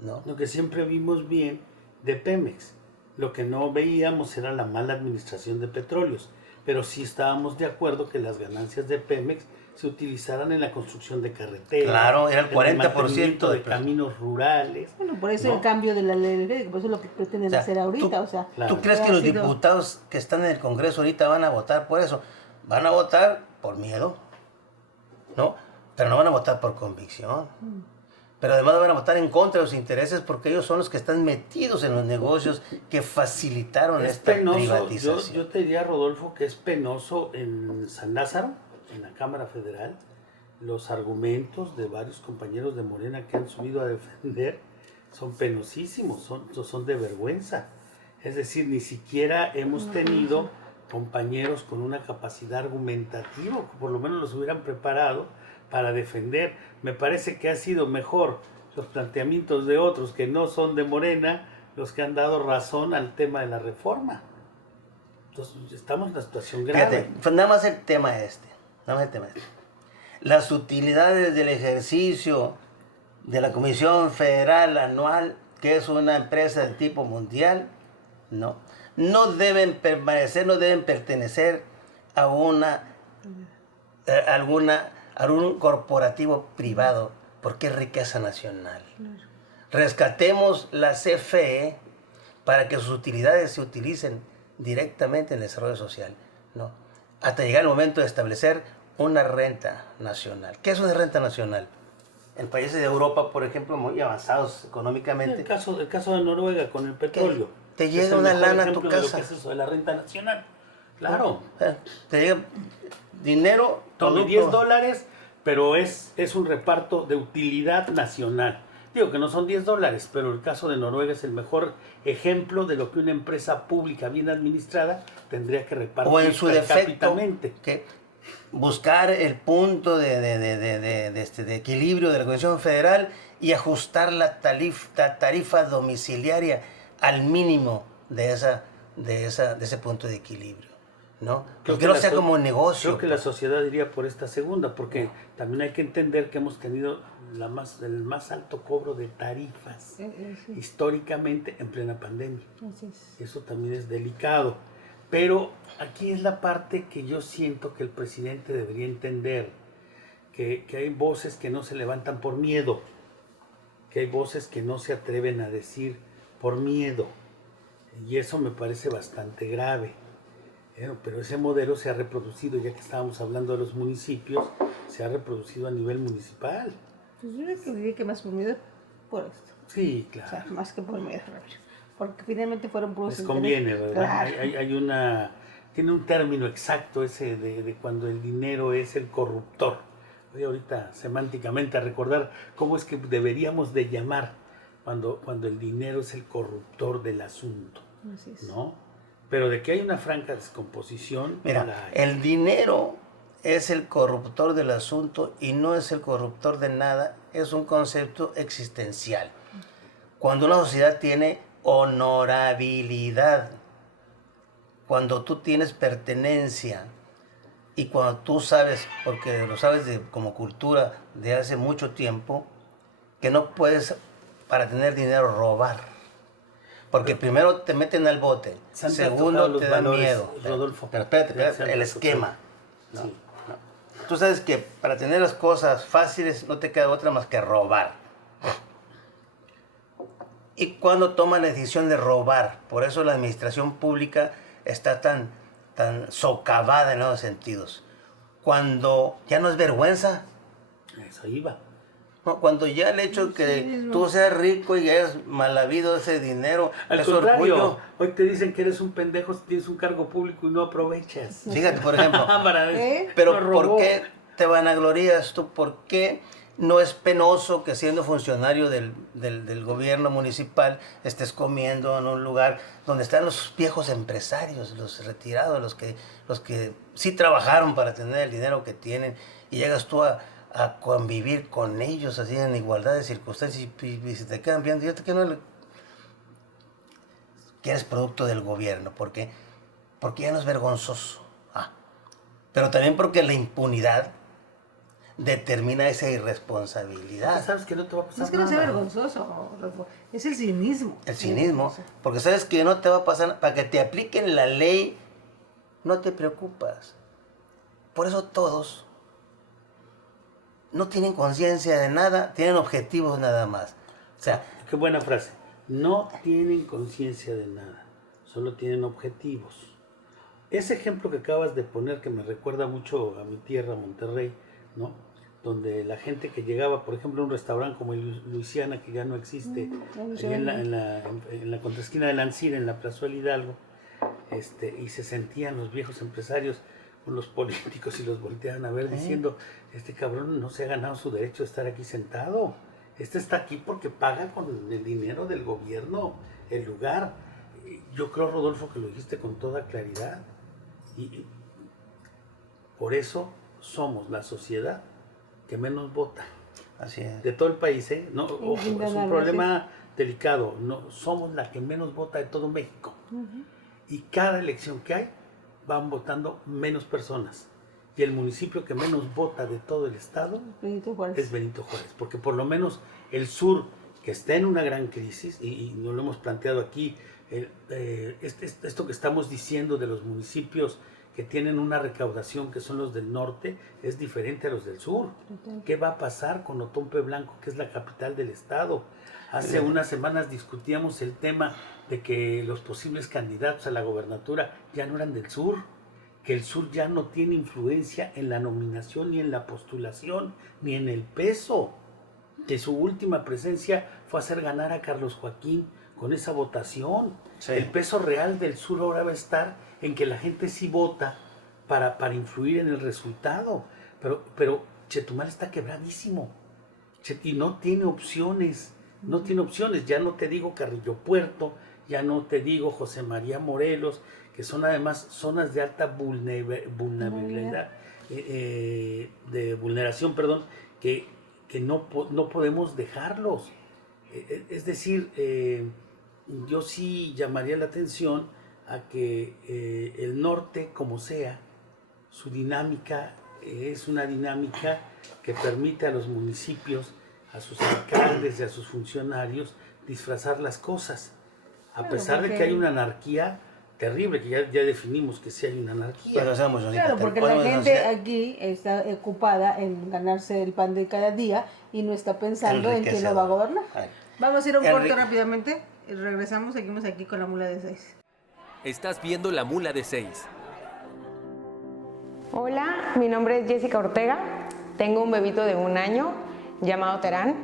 ¿no? Lo que siempre vimos bien de Pemex, lo que no veíamos era la mala administración de petróleos, pero sí estábamos de acuerdo que las ganancias de Pemex se utilizaran en la construcción de carreteras. Claro, era el en 40% mantenimiento de de caminos rurales. Bueno, por eso ¿no? el cambio de la ley, por eso es lo que pretenden O sea, hacer ahorita, ¿tú- o sea. Claro. ¿Tú crees ha que los sido- diputados que están en el Congreso ahorita van a votar por eso? Van a votar por miedo, ¿no? Pero no van a votar por convicción. Pero además van a votar en contra de los intereses porque ellos son los que están metidos en los negocios que facilitaron Es esta penoso, privatización. yo te diría, Rodolfo, que es penoso en San Lázaro, en la Cámara Federal, los argumentos de varios compañeros de Morena que han subido a defender son penosísimos, son de vergüenza. Es decir, ni siquiera hemos tenido compañeros con una capacidad argumentativa, que por lo menos los hubieran preparado para defender. Me parece que ha sido mejor los planteamientos de otros que no son de Morena, los que han dado razón al tema de la reforma. Entonces, estamos en una situación grave. Fíjate, pues nada más el tema este. Las utilidades del ejercicio de la Comisión Federal Anual, que es una empresa de tipo mundial, no deben pertenecer a algún corporativo privado, porque es riqueza nacional. Rescatemos la CFE para que sus utilidades se utilicen directamente en el desarrollo social, ¿no? Hasta llegar el momento de establecer una renta nacional. ¿Qué es una renta nacional? En países de Europa, por ejemplo, muy avanzados económicamente, El caso de Noruega con el petróleo. Te Es llega el una mejor lana a tu ejemplo de lo casa. que es eso de la renta nacional. Claro. te llega dinero, Tome producto. $10, pero es un reparto de utilidad nacional. Digo que no son $10, pero el caso de Noruega es el mejor ejemplo de lo que una empresa pública bien administrada tendría que repartir O en su per defecto, cápitamente. que buscar el punto de equilibrio de la Comisión Federal y ajustar la tarifa domiciliaria al mínimo de ese punto de equilibrio, ¿no? Que no sea como negocio. Creo que la sociedad iría por esta segunda, porque también hay que entender que hemos tenido el más alto cobro de tarifas Sí, históricamente en plena pandemia. así es. Eso también es delicado. Pero aquí es la parte que yo siento que el presidente debería entender, que hay voces que no se levantan por miedo, que hay voces que no se atreven a decir por miedo. Y eso me parece bastante grave. Pero ese modelo se ha reproducido, ya que estábamos hablando de los municipios, se ha reproducido a nivel municipal. Pues yo diría que más por miedo por esto. Sí, O sea, claro. más que por miedo, Rogelio. Porque finalmente fueron puros Les conviene, intereses. ¿verdad? Claro. Tiene un término exacto ese de cuando el dinero es el corruptor. Voy ahorita semánticamente a recordar cómo es que deberíamos de llamar cuando el dinero es el corruptor del asunto, Así es. ¿no? Pero de que hay una franca descomposición, Mira, la hay. el dinero es el corruptor del asunto y no es el corruptor de nada, es un concepto existencial. Cuando una sociedad tiene honorabilidad, cuando tú tienes pertenencia y cuando tú sabes, porque lo sabes como cultura de hace mucho tiempo, que no puedes, para tener dinero, robar. Porque primero te meten al bote, Se han segundo tocado los te da valores, miedo. Rodolfo. Pero espérate, Ya se han el tocado. esquema. ¿no? Sí. ¿no? Tú sabes que para tener las cosas fáciles no te queda otra más que robar. Y cuando toman la decisión de robar, por eso la administración pública está tan socavada en los sentidos. Cuando ya no es vergüenza, Eso iba. ¿no? Cuando ya el hecho que tú seas rico y hayas mal habido ese dinero, Al es contrario, orgullo. hoy te dicen que eres un pendejo si tienes un cargo público y no aprovechas. Fíjate, por ejemplo, Para ¿Eh? pero lo ¿por robó. qué te vanaglorías tú? ¿Por qué no es penoso que siendo funcionario del gobierno municipal estés comiendo en un lugar donde están los viejos empresarios, los retirados, los que sí trabajaron para tener el dinero que tienen, y llegas tú a convivir con ellos así en igualdad de circunstancias y se te quedan viendo? Fíjate que que eres producto del gobierno, porque ya no es vergonzoso. Pero también porque la impunidad determina esa irresponsabilidad. Sabes que no te va a pasar No es que no sea nada. vergonzoso, Rodolfo, es el cinismo. El cinismo, porque sabes que no te va a pasar, para que te apliquen la ley, no te preocupas. Por eso todos no tienen conciencia de nada, tienen objetivos nada más. O sea, Qué buena frase. No tienen conciencia de nada, solo tienen objetivos. Ese ejemplo que acabas de poner, que me recuerda mucho a mi tierra, Monterrey, ¿no? Donde la gente que llegaba, por ejemplo, a un restaurante como Luisiana, que ya no existe, allá en la contraesquina de Lancir, en la Plazuela Hidalgo, y se sentían los viejos empresarios con los políticos y los volteaban a ver diciendo, este cabrón no se ha ganado su derecho de estar aquí sentado, este está aquí porque paga con el dinero del gobierno el lugar. Yo creo, Rodolfo, que lo dijiste con toda claridad, y por eso somos la sociedad que menos vota así es. de todo el país, ¿eh? No, En ojo, es Quintana un Roo, problema delicado. No, somos la que menos vota de todo México. Y cada elección que hay, van votando menos personas. Y el municipio que menos vota de todo el estado Benito Juárez. es Benito Juárez. Porque por lo menos el sur, que está en una gran crisis, y nos lo hemos planteado aquí, esto que estamos diciendo de los municipios que tienen una recaudación, que son los del norte, es diferente a los del sur. ¿Qué va a pasar con Otompe Blanco, que es la capital del estado? Hace unas semanas discutíamos el tema de que los posibles candidatos a la gobernatura ya no eran del sur, que el sur ya no tiene influencia en la nominación, ni en la postulación, ni en el peso, que su última presencia fue hacer ganar a Carlos Joaquín con esa votación. Sí. El peso real del sur ahora va a estar en que la gente sí vota para influir en el resultado. Pero Chetumal está quebradísimo. Y no tiene opciones. No tiene opciones. Ya no te digo Carrillo Puerto, ya no te digo José María Morelos, que son además zonas de alta vulnerabilidad, de vulneración, perdón, que no podemos dejarlos. Es decir, yo sí llamaría la atención a que el norte, como sea, su dinámica es una dinámica que permite a los municipios, a sus alcaldes y a sus funcionarios disfrazar las cosas, a pesar de que hay una anarquía terrible, que ya definimos que sí hay una anarquía. Pero seamos honestos, Claro, porque la gente aquí está ocupada en ganarse el pan de cada día y no está pensando en quién lo va a gobernar. Ay. Vamos a ir a un Enrique. corte rápidamente y regresamos, seguimos aquí con la mula de 6. Estás viendo La Mula de 6. Hola, mi nombre es Jessica Ortega, tengo un bebito de 1 año llamado Terán.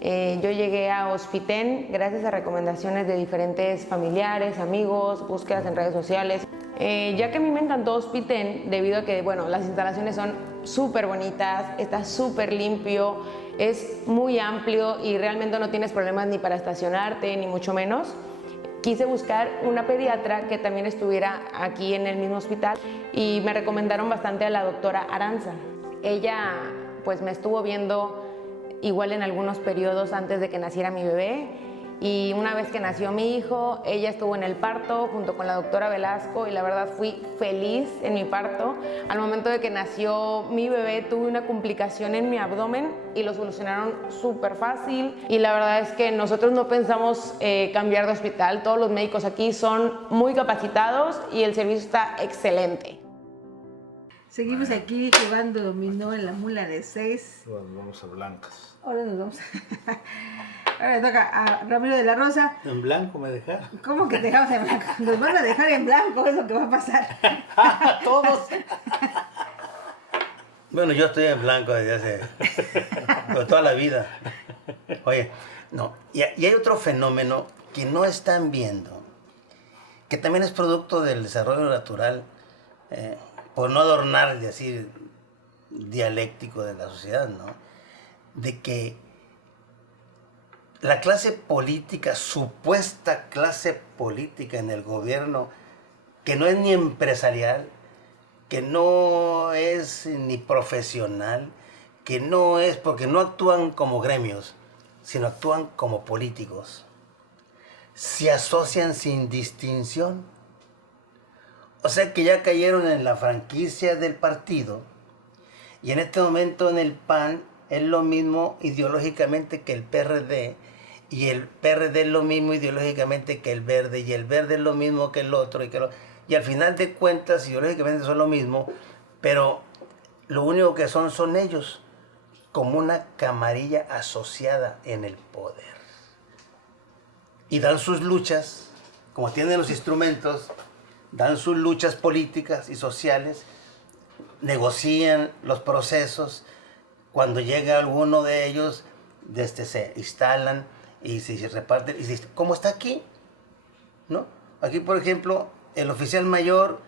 Yo llegué a Hospitén gracias a recomendaciones de diferentes familiares, amigos, búsquedas en redes sociales. Ya que a mí me encantó Hospitén debido a que, bueno, las instalaciones son súper bonitas, está súper limpio, es muy amplio y realmente no tienes problemas ni para estacionarte, ni mucho menos. Quise buscar una pediatra que también estuviera aquí en el mismo hospital y me recomendaron bastante a la doctora Aranza. Ella pues me estuvo viendo igual en algunos periodos antes de que naciera mi bebé, y una vez que nació mi hijo, ella estuvo en el parto junto con la doctora Velasco y la verdad fui feliz en mi parto. Al momento de que nació mi bebé tuve una complicación en mi abdomen y lo solucionaron súper fácil, y la verdad es que nosotros no pensamos cambiar de hospital. Todos los médicos aquí son muy capacitados y el servicio está excelente. Seguimos aquí jugando dominó en la mula de 6. Bueno, vamos a blancas. Ahora nos vamos. Ahora le toca a Ramiro de la Rosa. En blanco me dejaron. ¿Cómo que dejamos en blanco? Nos van a dejar en blanco, es lo que va a pasar. Todos. Bueno, yo estoy en blanco desde hace toda la vida. Oye, no, y hay otro fenómeno que no están viendo, que también es producto del desarrollo natural, por no adornar y decir dialéctico de la sociedad, ¿no? De que la clase política, supuesta clase política en el gobierno, que no es ni empresarial, que no es ni profesional, que no es, porque no actúan como gremios, sino actúan como políticos. Se asocian sin distinción. O sea que ya cayeron en la franquicia del partido Y en este momento en el PAN es lo mismo ideológicamente que el PRD, y el PRD es lo mismo ideológicamente que el Verde, y el Verde es lo mismo que el otro, y al final de cuentas ideológicamente son lo mismo, pero lo único que son ellos, como una camarilla asociada en el poder. Y dan sus luchas, como tienen los instrumentos, dan sus luchas políticas y sociales, negocian los procesos. Cuando llega alguno de ellos, se instalan y se reparten. Y se, ¿cómo está aquí? ¿No? Aquí, por ejemplo, el oficial mayor,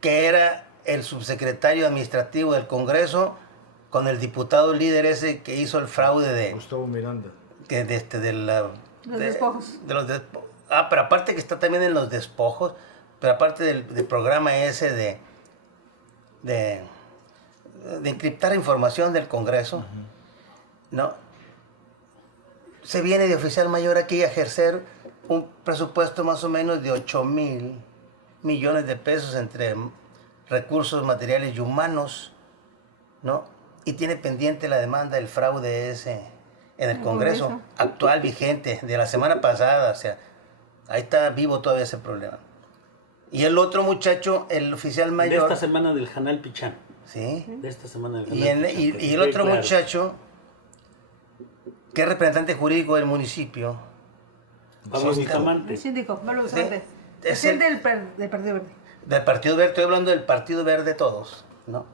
que era el subsecretario administrativo del Congreso, con el diputado líder ese que hizo el fraude de... Gustavo Miranda. Los despojos. Pero aparte que está también en los despojos, pero aparte del programa ese de encriptar información del Congreso, ¿no? Se viene de oficial mayor aquí a ejercer un presupuesto más o menos de 8,000 millones de pesos entre recursos materiales y humanos, ¿no? Y tiene pendiente la demanda del fraude ese en el Congreso actual, vigente, de la semana pasada. O sea, ahí está vivo todavía ese problema. Y el otro muchacho, el oficial mayor... De esta semana del Janal Pichán. Sí. De esta semana del Janal Pichán. Y el otro muchacho, que es representante jurídico del municipio... Pablo Bustamante. El síndico, Pablo Bustamante. Es Es del Partido Verde. Del Partido Verde, estoy hablando del Partido Verde todos, ¿no?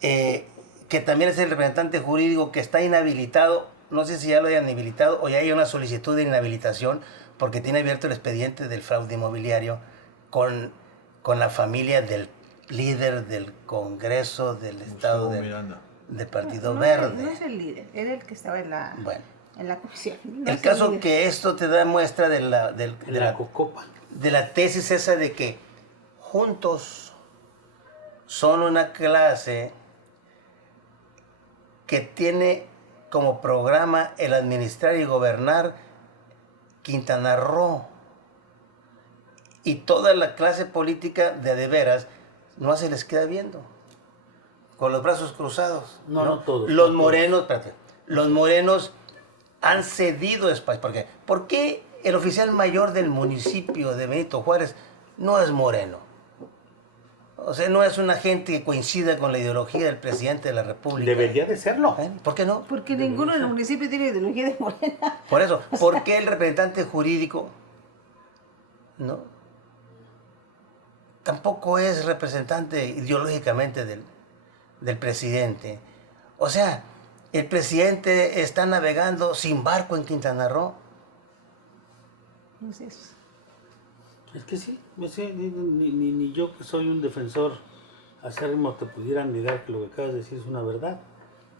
Que también es el representante jurídico que está inhabilitado, no sé si ya lo hayan inhabilitado o ya hay una solicitud de inhabilitación porque tiene abierto el expediente del fraude inmobiliario con la familia del líder del Congreso del Estado del Partido Verde. No es el líder, era el que estaba en la comisión. No El es caso líder. que esto te da muestra de La Cocopa. de la tesis esa de que juntos son una clase que tiene como programa el administrar y gobernar Quintana Roo. Y toda la clase política de veras no se les queda viendo, con los brazos cruzados. No todos. Los morenos, espérate, los morenos han cedido espacio. ¿Por qué el oficial mayor del municipio de Benito Juárez no es moreno? O sea, no es una gente que coincida con la ideología del presidente de la República. Debería de serlo. ¿Por qué no? Porque ninguno en el municipio tiene ideología de Morena. Por eso, ¿por qué el representante jurídico no tampoco es representante ideológicamente del presidente? O sea, el presidente está navegando sin barco en Quintana Roo. Entonces, Es que sí, ni yo que soy un defensor acérrimo te pudiera negar que lo que acabas de decir es una verdad,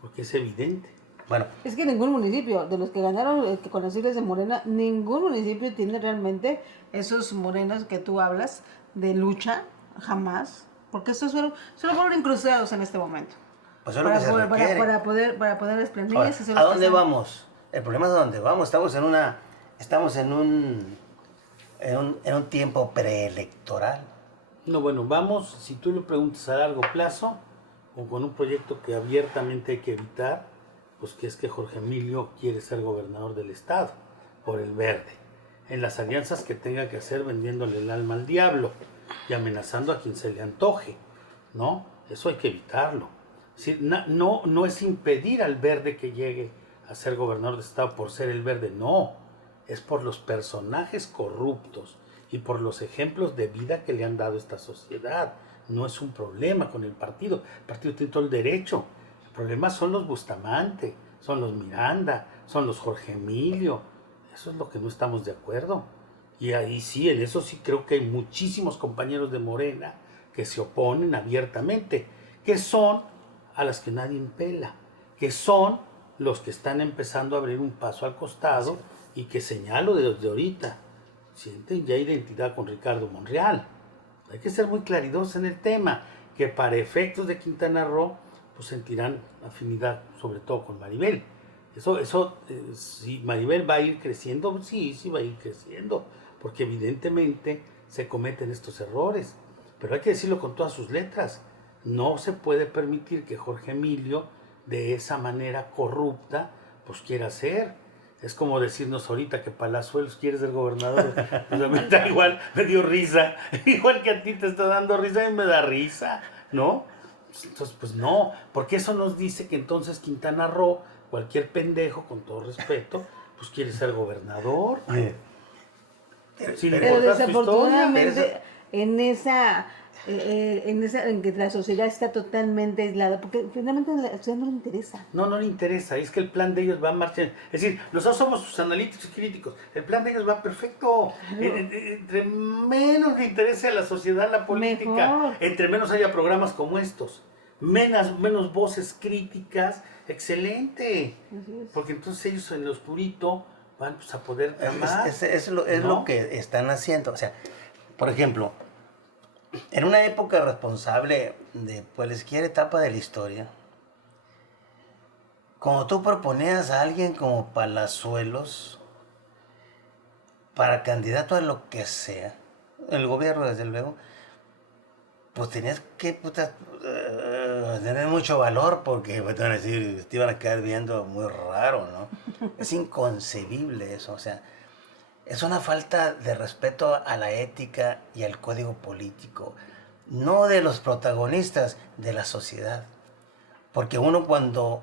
porque es evidente. Bueno, es que ningún municipio, de los que ganaron con las siglas de Morena, ningún municipio tiene realmente esos morenos que tú hablas de lucha, jamás, porque estos solo fueron incrustados en este momento. pues es lo que se requiere. Para poder desprender. Ahora, ¿a dónde vamos? El problema es a dónde vamos. Estamos en un tiempo preelectoral. No, bueno, vamos, si tú le preguntas a largo plazo, o con un proyecto que abiertamente hay que evitar, pues que es que Jorge Emilio quiere ser gobernador del estado, por el Verde, en las alianzas que tenga que hacer vendiéndole el alma al diablo y amenazando a quien se le antoje, ¿no? Eso hay que evitarlo. Es decir, no es impedir al Verde que llegue a ser gobernador del estado por ser el Verde, no. Es por los personajes corruptos y por los ejemplos de vida que le han dado a esta sociedad. No es un problema con el partido. El partido tiene todo el derecho. El problema son los Bustamante, son los Miranda, son los Jorge Emilio. Eso es lo que no estamos de acuerdo. Y ahí sí, en eso sí creo que hay muchísimos compañeros de Morena que se oponen abiertamente, que son a las que nadie pela, que son los que están empezando a abrir un paso al costado y que señalo desde ahorita, sienten ya identidad con Ricardo Monreal. Hay que ser muy claridosos en el tema, que para efectos de Quintana Roo, pues sentirán afinidad, sobre todo con Maribel. Si Maribel va a ir creciendo, sí va a ir creciendo, porque evidentemente se cometen estos errores. Pero hay que decirlo con todas sus letras. no se puede permitir que Jorge Emilio, de esa manera corrupta, pues quiera ser. Es como decirnos ahorita que Palazuelos quiere ser gobernador. Pues a mí da igual, me dio risa. Igual que a ti te está dando risa y me da risa, ¿no? Entonces, pues no, porque eso nos dice que entonces Quintana Roo, cualquier pendejo, con todo respeto, pues quiere ser gobernador. Sin Pero importar su historia. desafortunadamente en que la sociedad está totalmente aislada, porque finalmente a la sociedad no le interesa. No, no le interesa, es que el plan de ellos va a marchar. Es decir, nosotros somos sus analíticos y críticos, el plan de ellos va perfecto. Entre menos le interese a la sociedad la política, Mejor. entre menos haya programas como estos, menos voces críticas, excelente. Porque entonces ellos en lo oscurito van pues, a poder amar. Es ¿no? lo que están haciendo. O sea, por ejemplo, en una época responsable de cualquier etapa de la historia, como tú proponías a alguien como Palazuelos para candidato a lo que sea, el gobierno desde luego, pues tenías que tener mucho valor porque te van a decir, te iban a quedar viendo muy raro, ¿no? Es inconcebible eso, o sea, es una falta de respeto a la ética y al código político, no de los protagonistas, de la sociedad. Porque uno cuando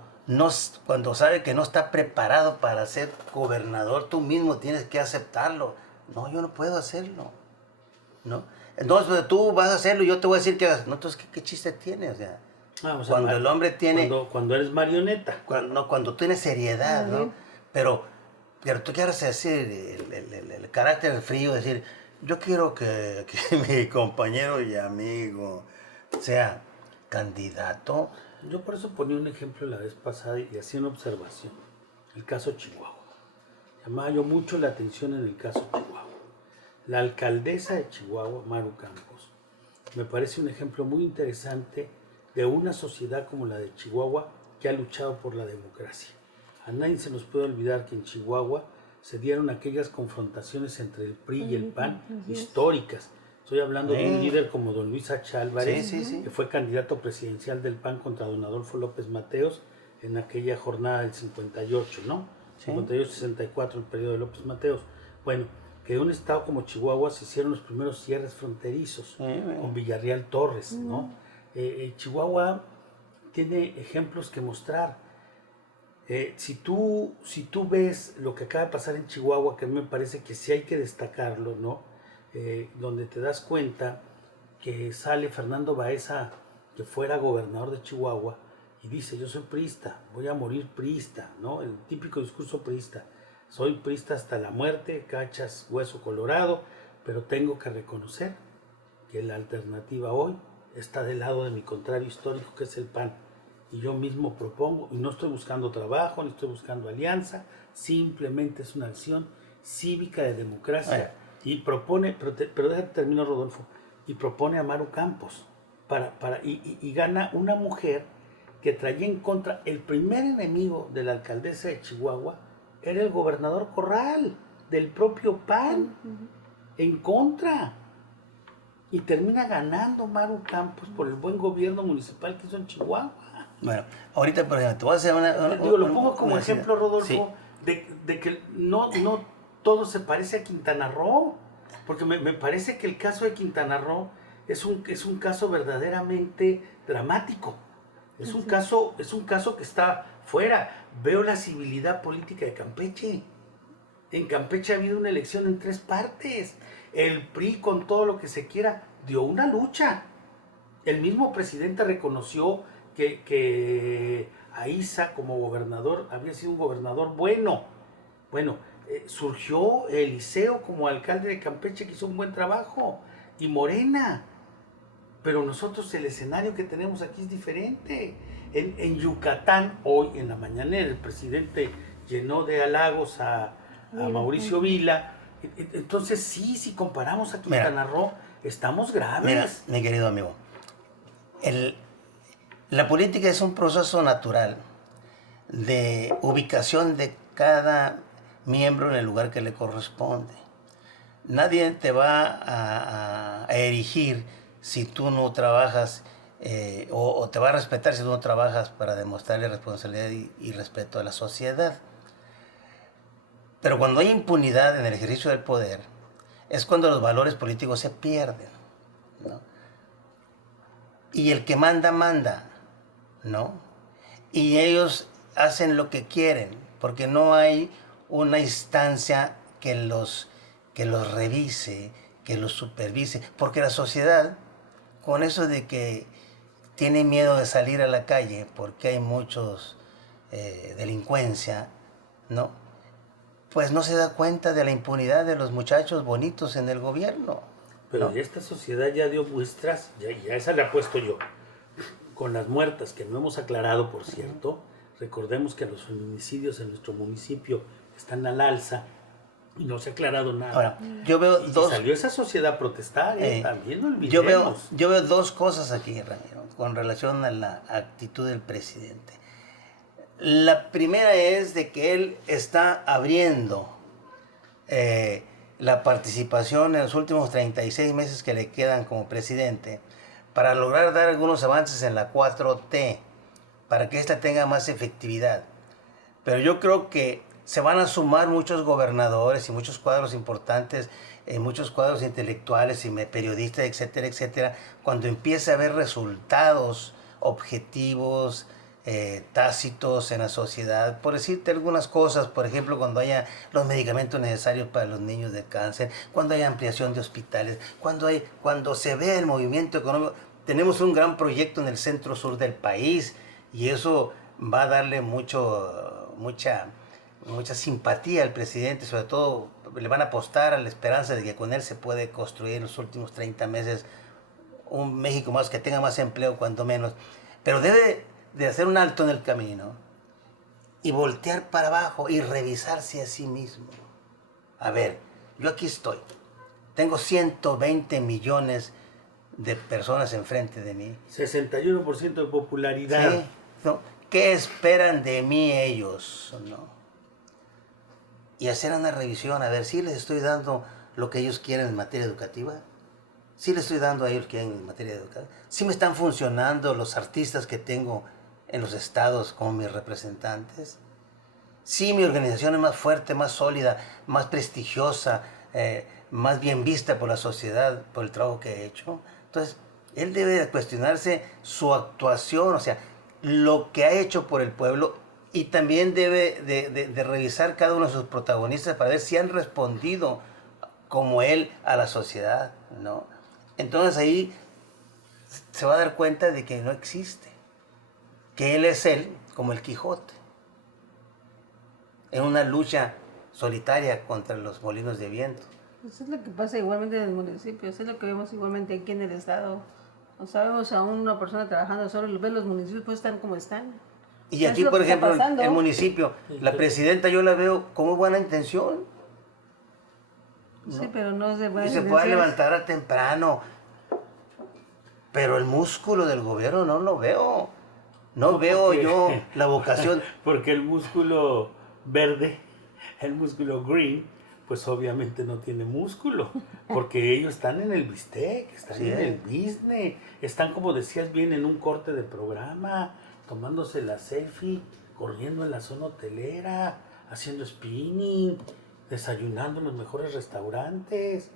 sabe que no está preparado para ser gobernador, tú mismo tienes que aceptarlo. No, yo no puedo hacerlo, ¿no? Entonces tú vas a hacerlo y yo te voy a decir que hagas. No, entonces, ¿qué chiste tiene? O sea, cuando el hombre tiene... Cuando eres marioneta. Cuando tiene seriedad, ¿no? Pero tú quieres decir el carácter frío, decir, yo quiero que mi compañero y amigo sea candidato. Yo por eso ponía un ejemplo la vez pasada y hacía una observación. El caso Chihuahua. Llamaba yo mucho la atención en el caso Chihuahua. La alcaldesa de Chihuahua, Maru Campos, me parece un ejemplo muy interesante de una sociedad como la de Chihuahua que ha luchado por la democracia. A nadie se nos puede olvidar que en Chihuahua se dieron aquellas confrontaciones entre el PRI y el PAN históricas. Estoy hablando de un líder como don Luis H. Álvarez, que fue candidato presidencial del PAN contra don Adolfo López Mateos en aquella jornada del 58, ¿no? 58-64, el periodo de López Mateos. Bueno, que de un estado como Chihuahua se hicieron los primeros cierres fronterizos con Villarreal Torres, ¿no? Chihuahua tiene ejemplos que mostrar. Si tú ves lo que acaba de pasar en Chihuahua, que a mí me parece que sí hay que destacarlo, ¿no? Donde te das cuenta que sale Fernando Baeza, que fuera gobernador de Chihuahua, y dice, yo soy priista, voy a morir priista, ¿no? El típico discurso priista. Soy priista hasta la muerte, cachas, hueso colorado, pero tengo que reconocer que la alternativa hoy está del lado de mi contrario histórico, que es el PAN. Y yo mismo propongo, y no estoy buscando trabajo, ni estoy buscando alianza, simplemente es una acción cívica de democracia. Y propone, pero déjate terminar, Rodolfo, y propone a Maru Campos, y gana una mujer que traía en contra, el primer enemigo de la alcaldesa de Chihuahua era el gobernador Corral, del propio PAN, en contra. Y termina ganando Maru Campos por el buen gobierno municipal que hizo en Chihuahua. Bueno, ahorita, por ejemplo, te voy a hacer lo pongo como ejemplo, Rodolfo, de que no todo se parece a Quintana Roo, porque me parece que el caso de Quintana Roo es un caso verdaderamente dramático. Es un caso que está fuera. Veo la civilidad política de Campeche. En Campeche ha habido una elección en 3 partes. El PRI, con todo lo que se quiera, dio una lucha. El mismo presidente reconoció que Aiza como gobernador había sido un gobernador bueno. Bueno, surgió Eliseo como alcalde de Campeche, que hizo un buen trabajo, y Morena. Pero nosotros el escenario que tenemos aquí es diferente. En Yucatán, hoy en la mañanera, el presidente llenó de halagos a Mauricio Vila. Entonces sí, si comparamos a Quintana Roo, estamos graves. Mira, mi querido amigo, la política es un proceso natural de ubicación de cada miembro en el lugar que le corresponde. Nadie te va a erigir si tú no trabajas o te va a respetar si tú no trabajas para demostrarle responsabilidad y respeto a la sociedad. Pero cuando hay impunidad en el ejercicio del poder, es cuando los valores políticos se pierden, ¿no? Y el que manda, manda, ¿no? Y ellos hacen lo que quieren, porque no hay una instancia que los revise, que los supervise, porque la sociedad, con eso de que tiene miedo de salir a la calle, porque hay muchos delincuencia, ¿no? Pues no se da cuenta de la impunidad de los muchachos bonitos en el gobierno. Pero ¿no? esta sociedad ya dio muestras, ya esa le apuesto yo, con las muertas, que no hemos aclarado, por cierto. Recordemos que los feminicidios en nuestro municipio están al alza y no se ha aclarado nada. Ahora, yo veo y dos... salió esa sociedad a protestar, también no yo olvidemos. veo dos cosas aquí, Ramiro, con relación a la actitud del presidente. La primera es de que él está abriendo la participación en los últimos 36 meses que le quedan como presidente para lograr dar algunos avances en la 4T, para que ésta tenga más efectividad. Pero yo creo que se van a sumar muchos gobernadores y muchos cuadros importantes, muchos cuadros intelectuales y periodistas, etcétera, etcétera, cuando empiece a haber resultados objetivos, tácitos en la sociedad. Por decirte algunas cosas, por ejemplo, cuando haya los medicamentos necesarios para los niños de cáncer, cuando haya ampliación de hospitales, cuando se vea el movimiento económico. Tenemos un gran proyecto en el centro sur del país y eso va a darle mucha simpatía al presidente. Sobre todo le van a apostar a la esperanza de que con él se puede construir en los últimos 30 meses un México más, que tenga más empleo cuanto menos. Pero debe de hacer un alto en el camino y voltear para abajo y revisarse a sí mismo. A ver, yo aquí estoy, tengo 120 millones de personas enfrente de mí. 61% de popularidad. ¿Sí? ¿No? ¿Qué esperan de mí ellos? ¿No? Y hacer una revisión, a ver si les estoy dando lo que ellos quieren en materia educativa. Si les estoy dando a ellos lo que quieren en materia educativa. Si me están funcionando los artistas que tengo en los estados como mis representantes. Si mi organización es más fuerte, más sólida, más prestigiosa, más bien vista por la sociedad, por el trabajo que he hecho. Entonces, él debe de cuestionarse su actuación, o sea, lo que ha hecho por el pueblo, y también debe de revisar cada uno de sus protagonistas para ver si han respondido como él a la sociedad, ¿no? Entonces ahí se va a dar cuenta de que no existe, que él es él como el Quijote, en una lucha solitaria contra los molinos de viento. Eso es lo que pasa igualmente en el municipio, eso es lo que vemos igualmente aquí en el estado. No sabemos a una persona trabajando solo, ves los municipios pues están como están. Y Es aquí, lo por que está ejemplo, pasando. el municipio, la presidenta yo la veo con muy buena intención. Sí, pero no se Y puede se puede levantar a temprano. Pero el músculo del gobierno no lo veo. No veo porque- yo la vocación. Porque el músculo verde, el músculo green, pues obviamente no tiene músculo, porque ellos están en el bistec, están Sí. en el business, están, como decías bien, en un corte de programa, tomándose la selfie, corriendo en la zona hotelera, haciendo spinning, desayunando en los mejores restaurantes.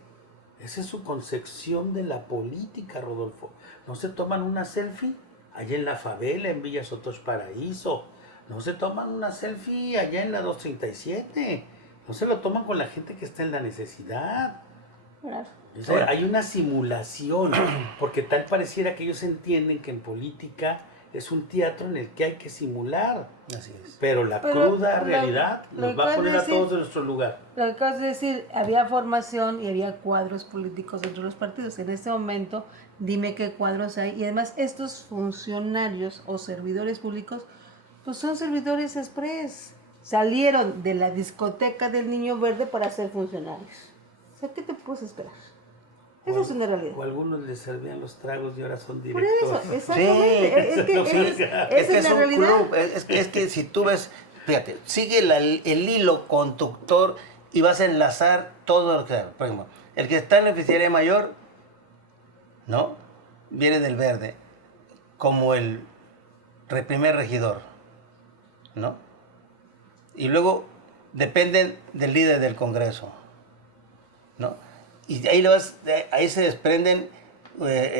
Esa es su concepción de la política, Rodolfo. No se toman una selfie allá en la favela, en Villa Sotos Paraíso. No se toman una selfie allá en la 237. No se lo toman con la gente que está en la necesidad. Claro. O sea, hay una simulación, porque tal pareciera que ellos entienden que en política es un teatro en el que hay que simular. Así es. Pero la Pero cruda lo- realidad lo nos que va a acabas de poner a decir- todos en nuestro lugar. Lo que acabas de decir, había formación y había cuadros políticos dentro de los partidos. En este momento, dime qué cuadros hay. Y además, estos funcionarios o servidores públicos, pues son servidores express. Salieron de la discoteca del Niño Verde para ser funcionarios. O sea, ¿qué te puedes esperar? Eso es una realidad. O algunos les servían los tragos y ahora son Por directores. eso, exactamente. Sí. Es que No, esa Es que es la un realidad. club, es que si tú ves, fíjate, sigue el hilo conductor y vas a enlazar todo lo que, por ejemplo, el que está en la oficialía mayor, ¿no? Viene del verde. como el primer regidor, ¿no? Y luego dependen del líder del Congreso, ¿no? Y de ahí se desprenden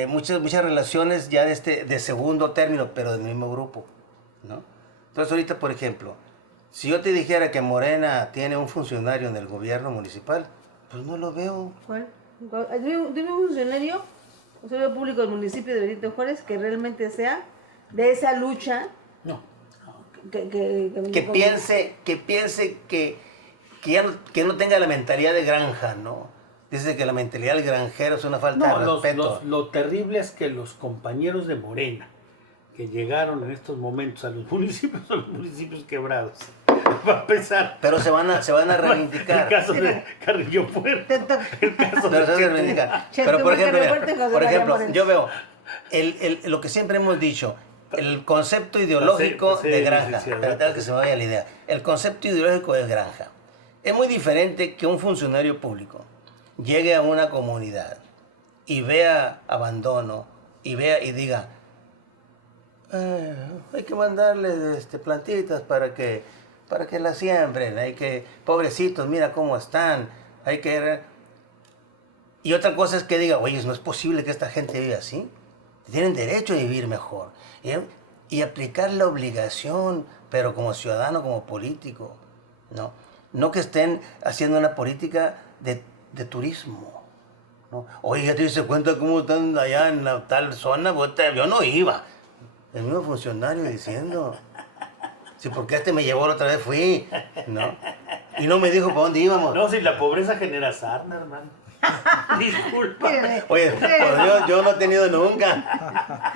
muchas relaciones ya de segundo término, pero del mismo grupo, ¿no? Entonces ahorita, por ejemplo, si yo te dijera que Morena tiene un funcionario en el gobierno municipal, pues no lo veo. ¿Cuál? Dime un funcionario, un servidor público del municipio de Benito Juárez que realmente sea de esa lucha. No. Que piense que no tenga la mentalidad de granja, ¿no? Dice que la mentalidad del granjero es una falta de respeto. Lo terrible es que los compañeros de Morena que llegaron en estos momentos a los municipios son los municipios quebrados. Va a empezar. Pero se van a reivindicar. El caso de Carrillo Puerto. El caso Pero se van a de reivindicar. Pero por ejemplo, yo veo lo que siempre hemos dicho, el concepto ideológico de granja. Pero tengo que se me vaya la idea. El concepto ideológico de granja. Es muy diferente que un funcionario público llegue a una comunidad y vea abandono y diga, hay que mandarle plantitas para que la siembren, pobrecitos, mira cómo están, y otra cosa es que diga, oye, no es posible que esta gente viva así, tienen derecho a vivir mejor, y aplicar la obligación, pero como ciudadano, como político, no que estén haciendo una política de turismo, ¿no? Oye, ¿ya te diste cuenta cómo están allá en la tal zona? Yo no iba. El mismo funcionario diciendo, sí, porque me llevó la otra vez, fui, ¿no? Y no me dijo para dónde íbamos. No, si la pobreza genera sarna, hermano. Disculpa. Oye, pero yo no he tenido nunca.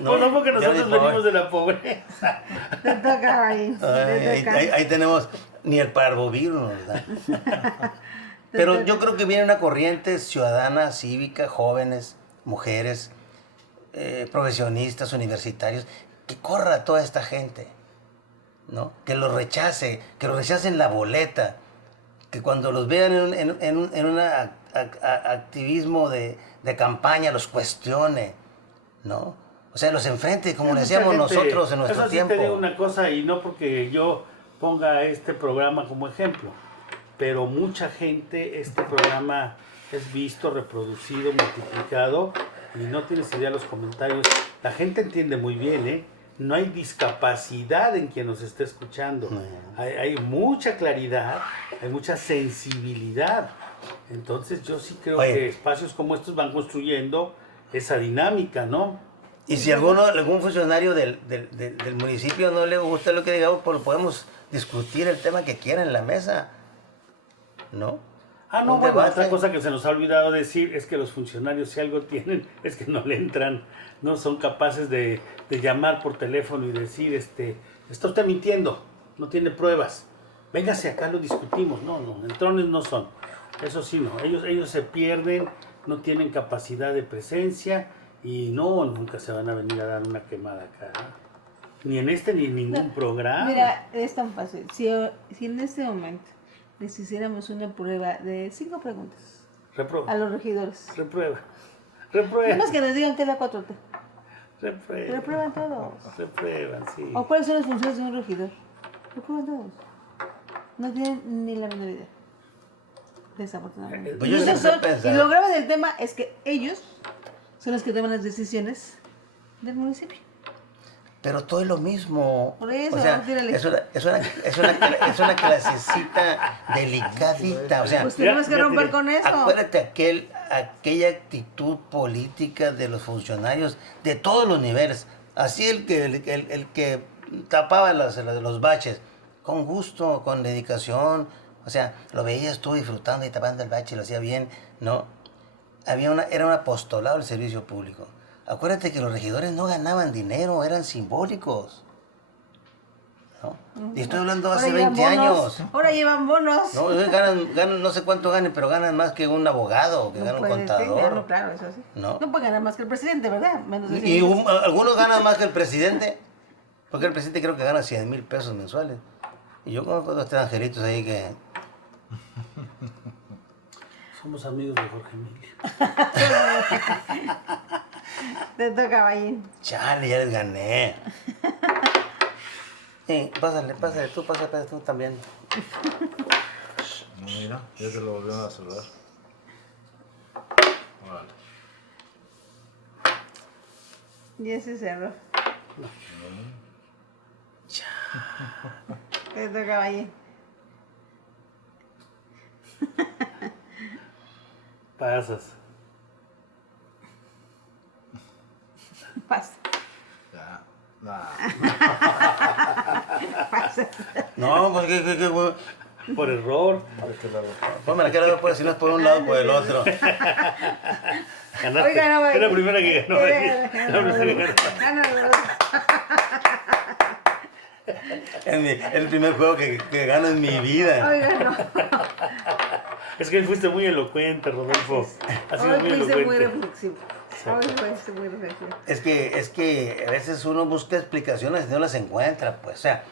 No, no, porque nosotros venimos de la pobreza. Te toca ahí. Ahí tenemos ni el parvovirus, ¿verdad? Pero yo creo que viene una corriente ciudadana, cívica, jóvenes, mujeres, profesionistas, universitarios, que corra a toda esta gente, ¿no? Que los rechacen la boleta, que cuando los vean en un activismo de campaña los cuestione, ¿no? O sea, los enfrente como le hacíamos nosotros en nuestro tiempo. Eso sí te digo una cosa, y no porque yo ponga este programa como ejemplo, pero mucha gente, este programa es visto, reproducido, multiplicado, y no tienes idea de los comentarios. La gente entiende muy bien, ¿eh? No hay discapacidad en quien nos esté escuchando. No. Hay mucha claridad, hay mucha sensibilidad. Entonces yo sí creo que espacios como estos van construyendo esa dinámica, ¿no? Y si algún funcionario del municipio no le gusta lo que digamos, pues podemos discutir el tema que quiera en la mesa, ¿no? No, bueno, otra cosa que se nos ha olvidado decir es que los funcionarios, si algo tienen, es que no le entran, no son capaces de llamar por teléfono y decir, está usted mintiendo, no tiene pruebas, véngase acá, lo discutimos. No, entrones no son, eso sí no, ellos se pierden, no tienen capacidad de presencia y nunca se van a venir a dar una quemada acá, ni en ni en ningún programa. Mira, es tan fácil, si en este momento les hiciéramos una prueba de 5 preguntas a los regidores. Reprueba. Además que nos digan qué es la 4T. Reprueban todos. Reprueban, sí. ¿O cuáles son las funciones de un regidor? Reprueban todos. No tienen ni la menor idea. Desafortunadamente. Pues y lo grave del tema es que ellos son los que toman las decisiones del municipio. Pero todo es lo mismo. Por eso, o sea, es una clasecita delicadita. O sea, pues tenemos que romper con eso. Acuérdate aquella actitud política de los funcionarios de todos los niveles. Así el que tapaba los baches, con gusto, con dedicación. O sea, lo veías tú disfrutando y tapando el bache, lo hacía bien, ¿no? Era un apostolado el servicio público. Acuérdate que los regidores no ganaban dinero, eran simbólicos, ¿no? Y estoy hablando hace 20 años. Ahora llevan bonos. No, ganan, no sé cuánto ganen, pero ganan más que un abogado, que gana un contador. No, claro, eso sí. No pueden ganar más que el presidente, ¿verdad? Algunos ganan más que el presidente, porque el presidente creo que gana 100,000 pesos mensuales. Y yo conozco dos extranjeritos ahí que... Somos amigos de Jorge Emilio. Te toca, Ballín. Chale, ya les gané. Pásale, tú también. Mira, ya se lo volvieron a saludar. Órale. Y ese cerró. Te toca, Ballín. Pasas. Pasa. Ya. Nah. Pasa. No, pues qué güey. Por error. ¿De qué lado? Pues me la quiero ver por si no es por un lado o por el otro. Ganaste. Oiga, no, Es la primera que ganó. La primera que ganó. Es el primer juego que gano en mi vida. Oiga, no. Es que fuiste muy elocuente, Rodolfo. Has sido Hoy muy fuiste muy elocuente. reflexivo. Hoy fuiste muy reflexivo. Es que a veces uno busca explicaciones y no las encuentra, pues. O sea,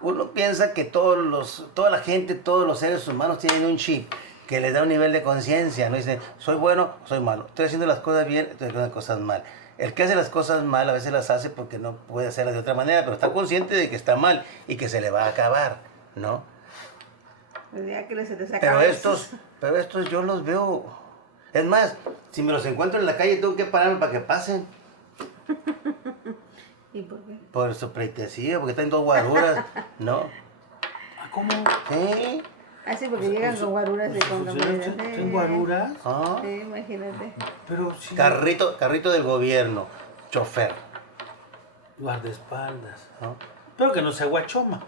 uno piensa que toda la gente, todos los seres humanos tienen un chip que les da un nivel de conciencia, ¿no? Dicen, soy bueno, soy malo. Estoy haciendo las cosas bien, estoy haciendo las cosas mal. El que hace las cosas mal a veces las hace porque no puede hacerlas de otra manera, pero está consciente de que está mal y que se le va a acabar, ¿no? El día que se te saca Pero estos yo los veo. Es más, si me los encuentro en la calle tengo que pararme para que pasen. ¿Y por qué? Por su pleitesía, porque están dos guaruras, ¿no? ¿Cómo? ¿Sí? Así porque llegan con guaruras y con ¿Funcionarios camionetas. en guaruras? Ah. Sí, imagínate. Pero sí. Carrito del gobierno, chofer. Guardaespaldas. ¿No? Pero que no sea guachoma.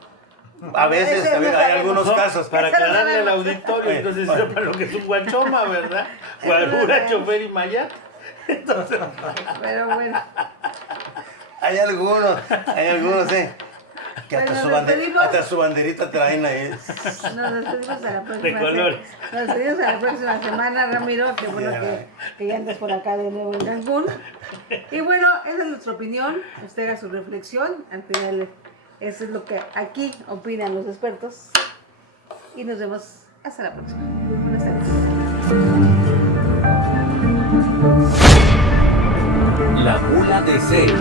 A veces, Ese no hay algunos No, casos. para Eso no aclararle al sabemos. auditorio, entonces sepa lo que es un guachoma, ¿verdad? Guarura, chofer y mayat. Entonces, Pero bueno. Hay algunos, que Bueno, hasta su banderita traen ahí. Nos despedimos a la próxima. De colores. Nos despedimos a la próxima semana, Ramiro. Qué bueno que ya andas por acá de nuevo en Cancún. Y bueno, esa es nuestra opinión. Usted haga su reflexión. Al final, eso es lo que aquí opinan los expertos. Y nos vemos hasta la próxima. Buenas tardes. La mula de 6.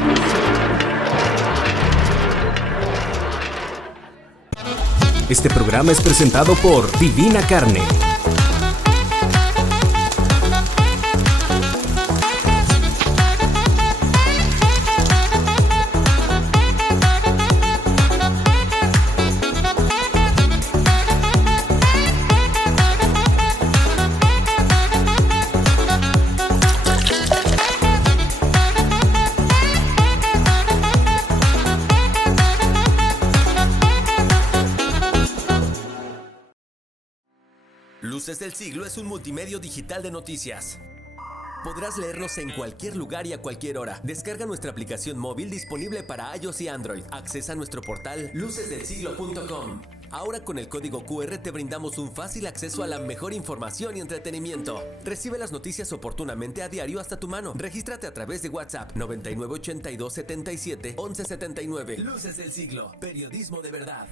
Este programa es presentado por Divina Carne. Luces del Siglo es un multimedio digital de noticias. Podrás leernos en cualquier lugar y a cualquier hora. Descarga nuestra aplicación móvil disponible para iOS y Android. Accesa a nuestro portal lucesdelsiglo.com. Ahora con el código QR te brindamos un fácil acceso a la mejor información y entretenimiento. Recibe las noticias oportunamente a diario hasta tu mano. Regístrate a través de WhatsApp 9982771179. Luces del Siglo, periodismo de verdad.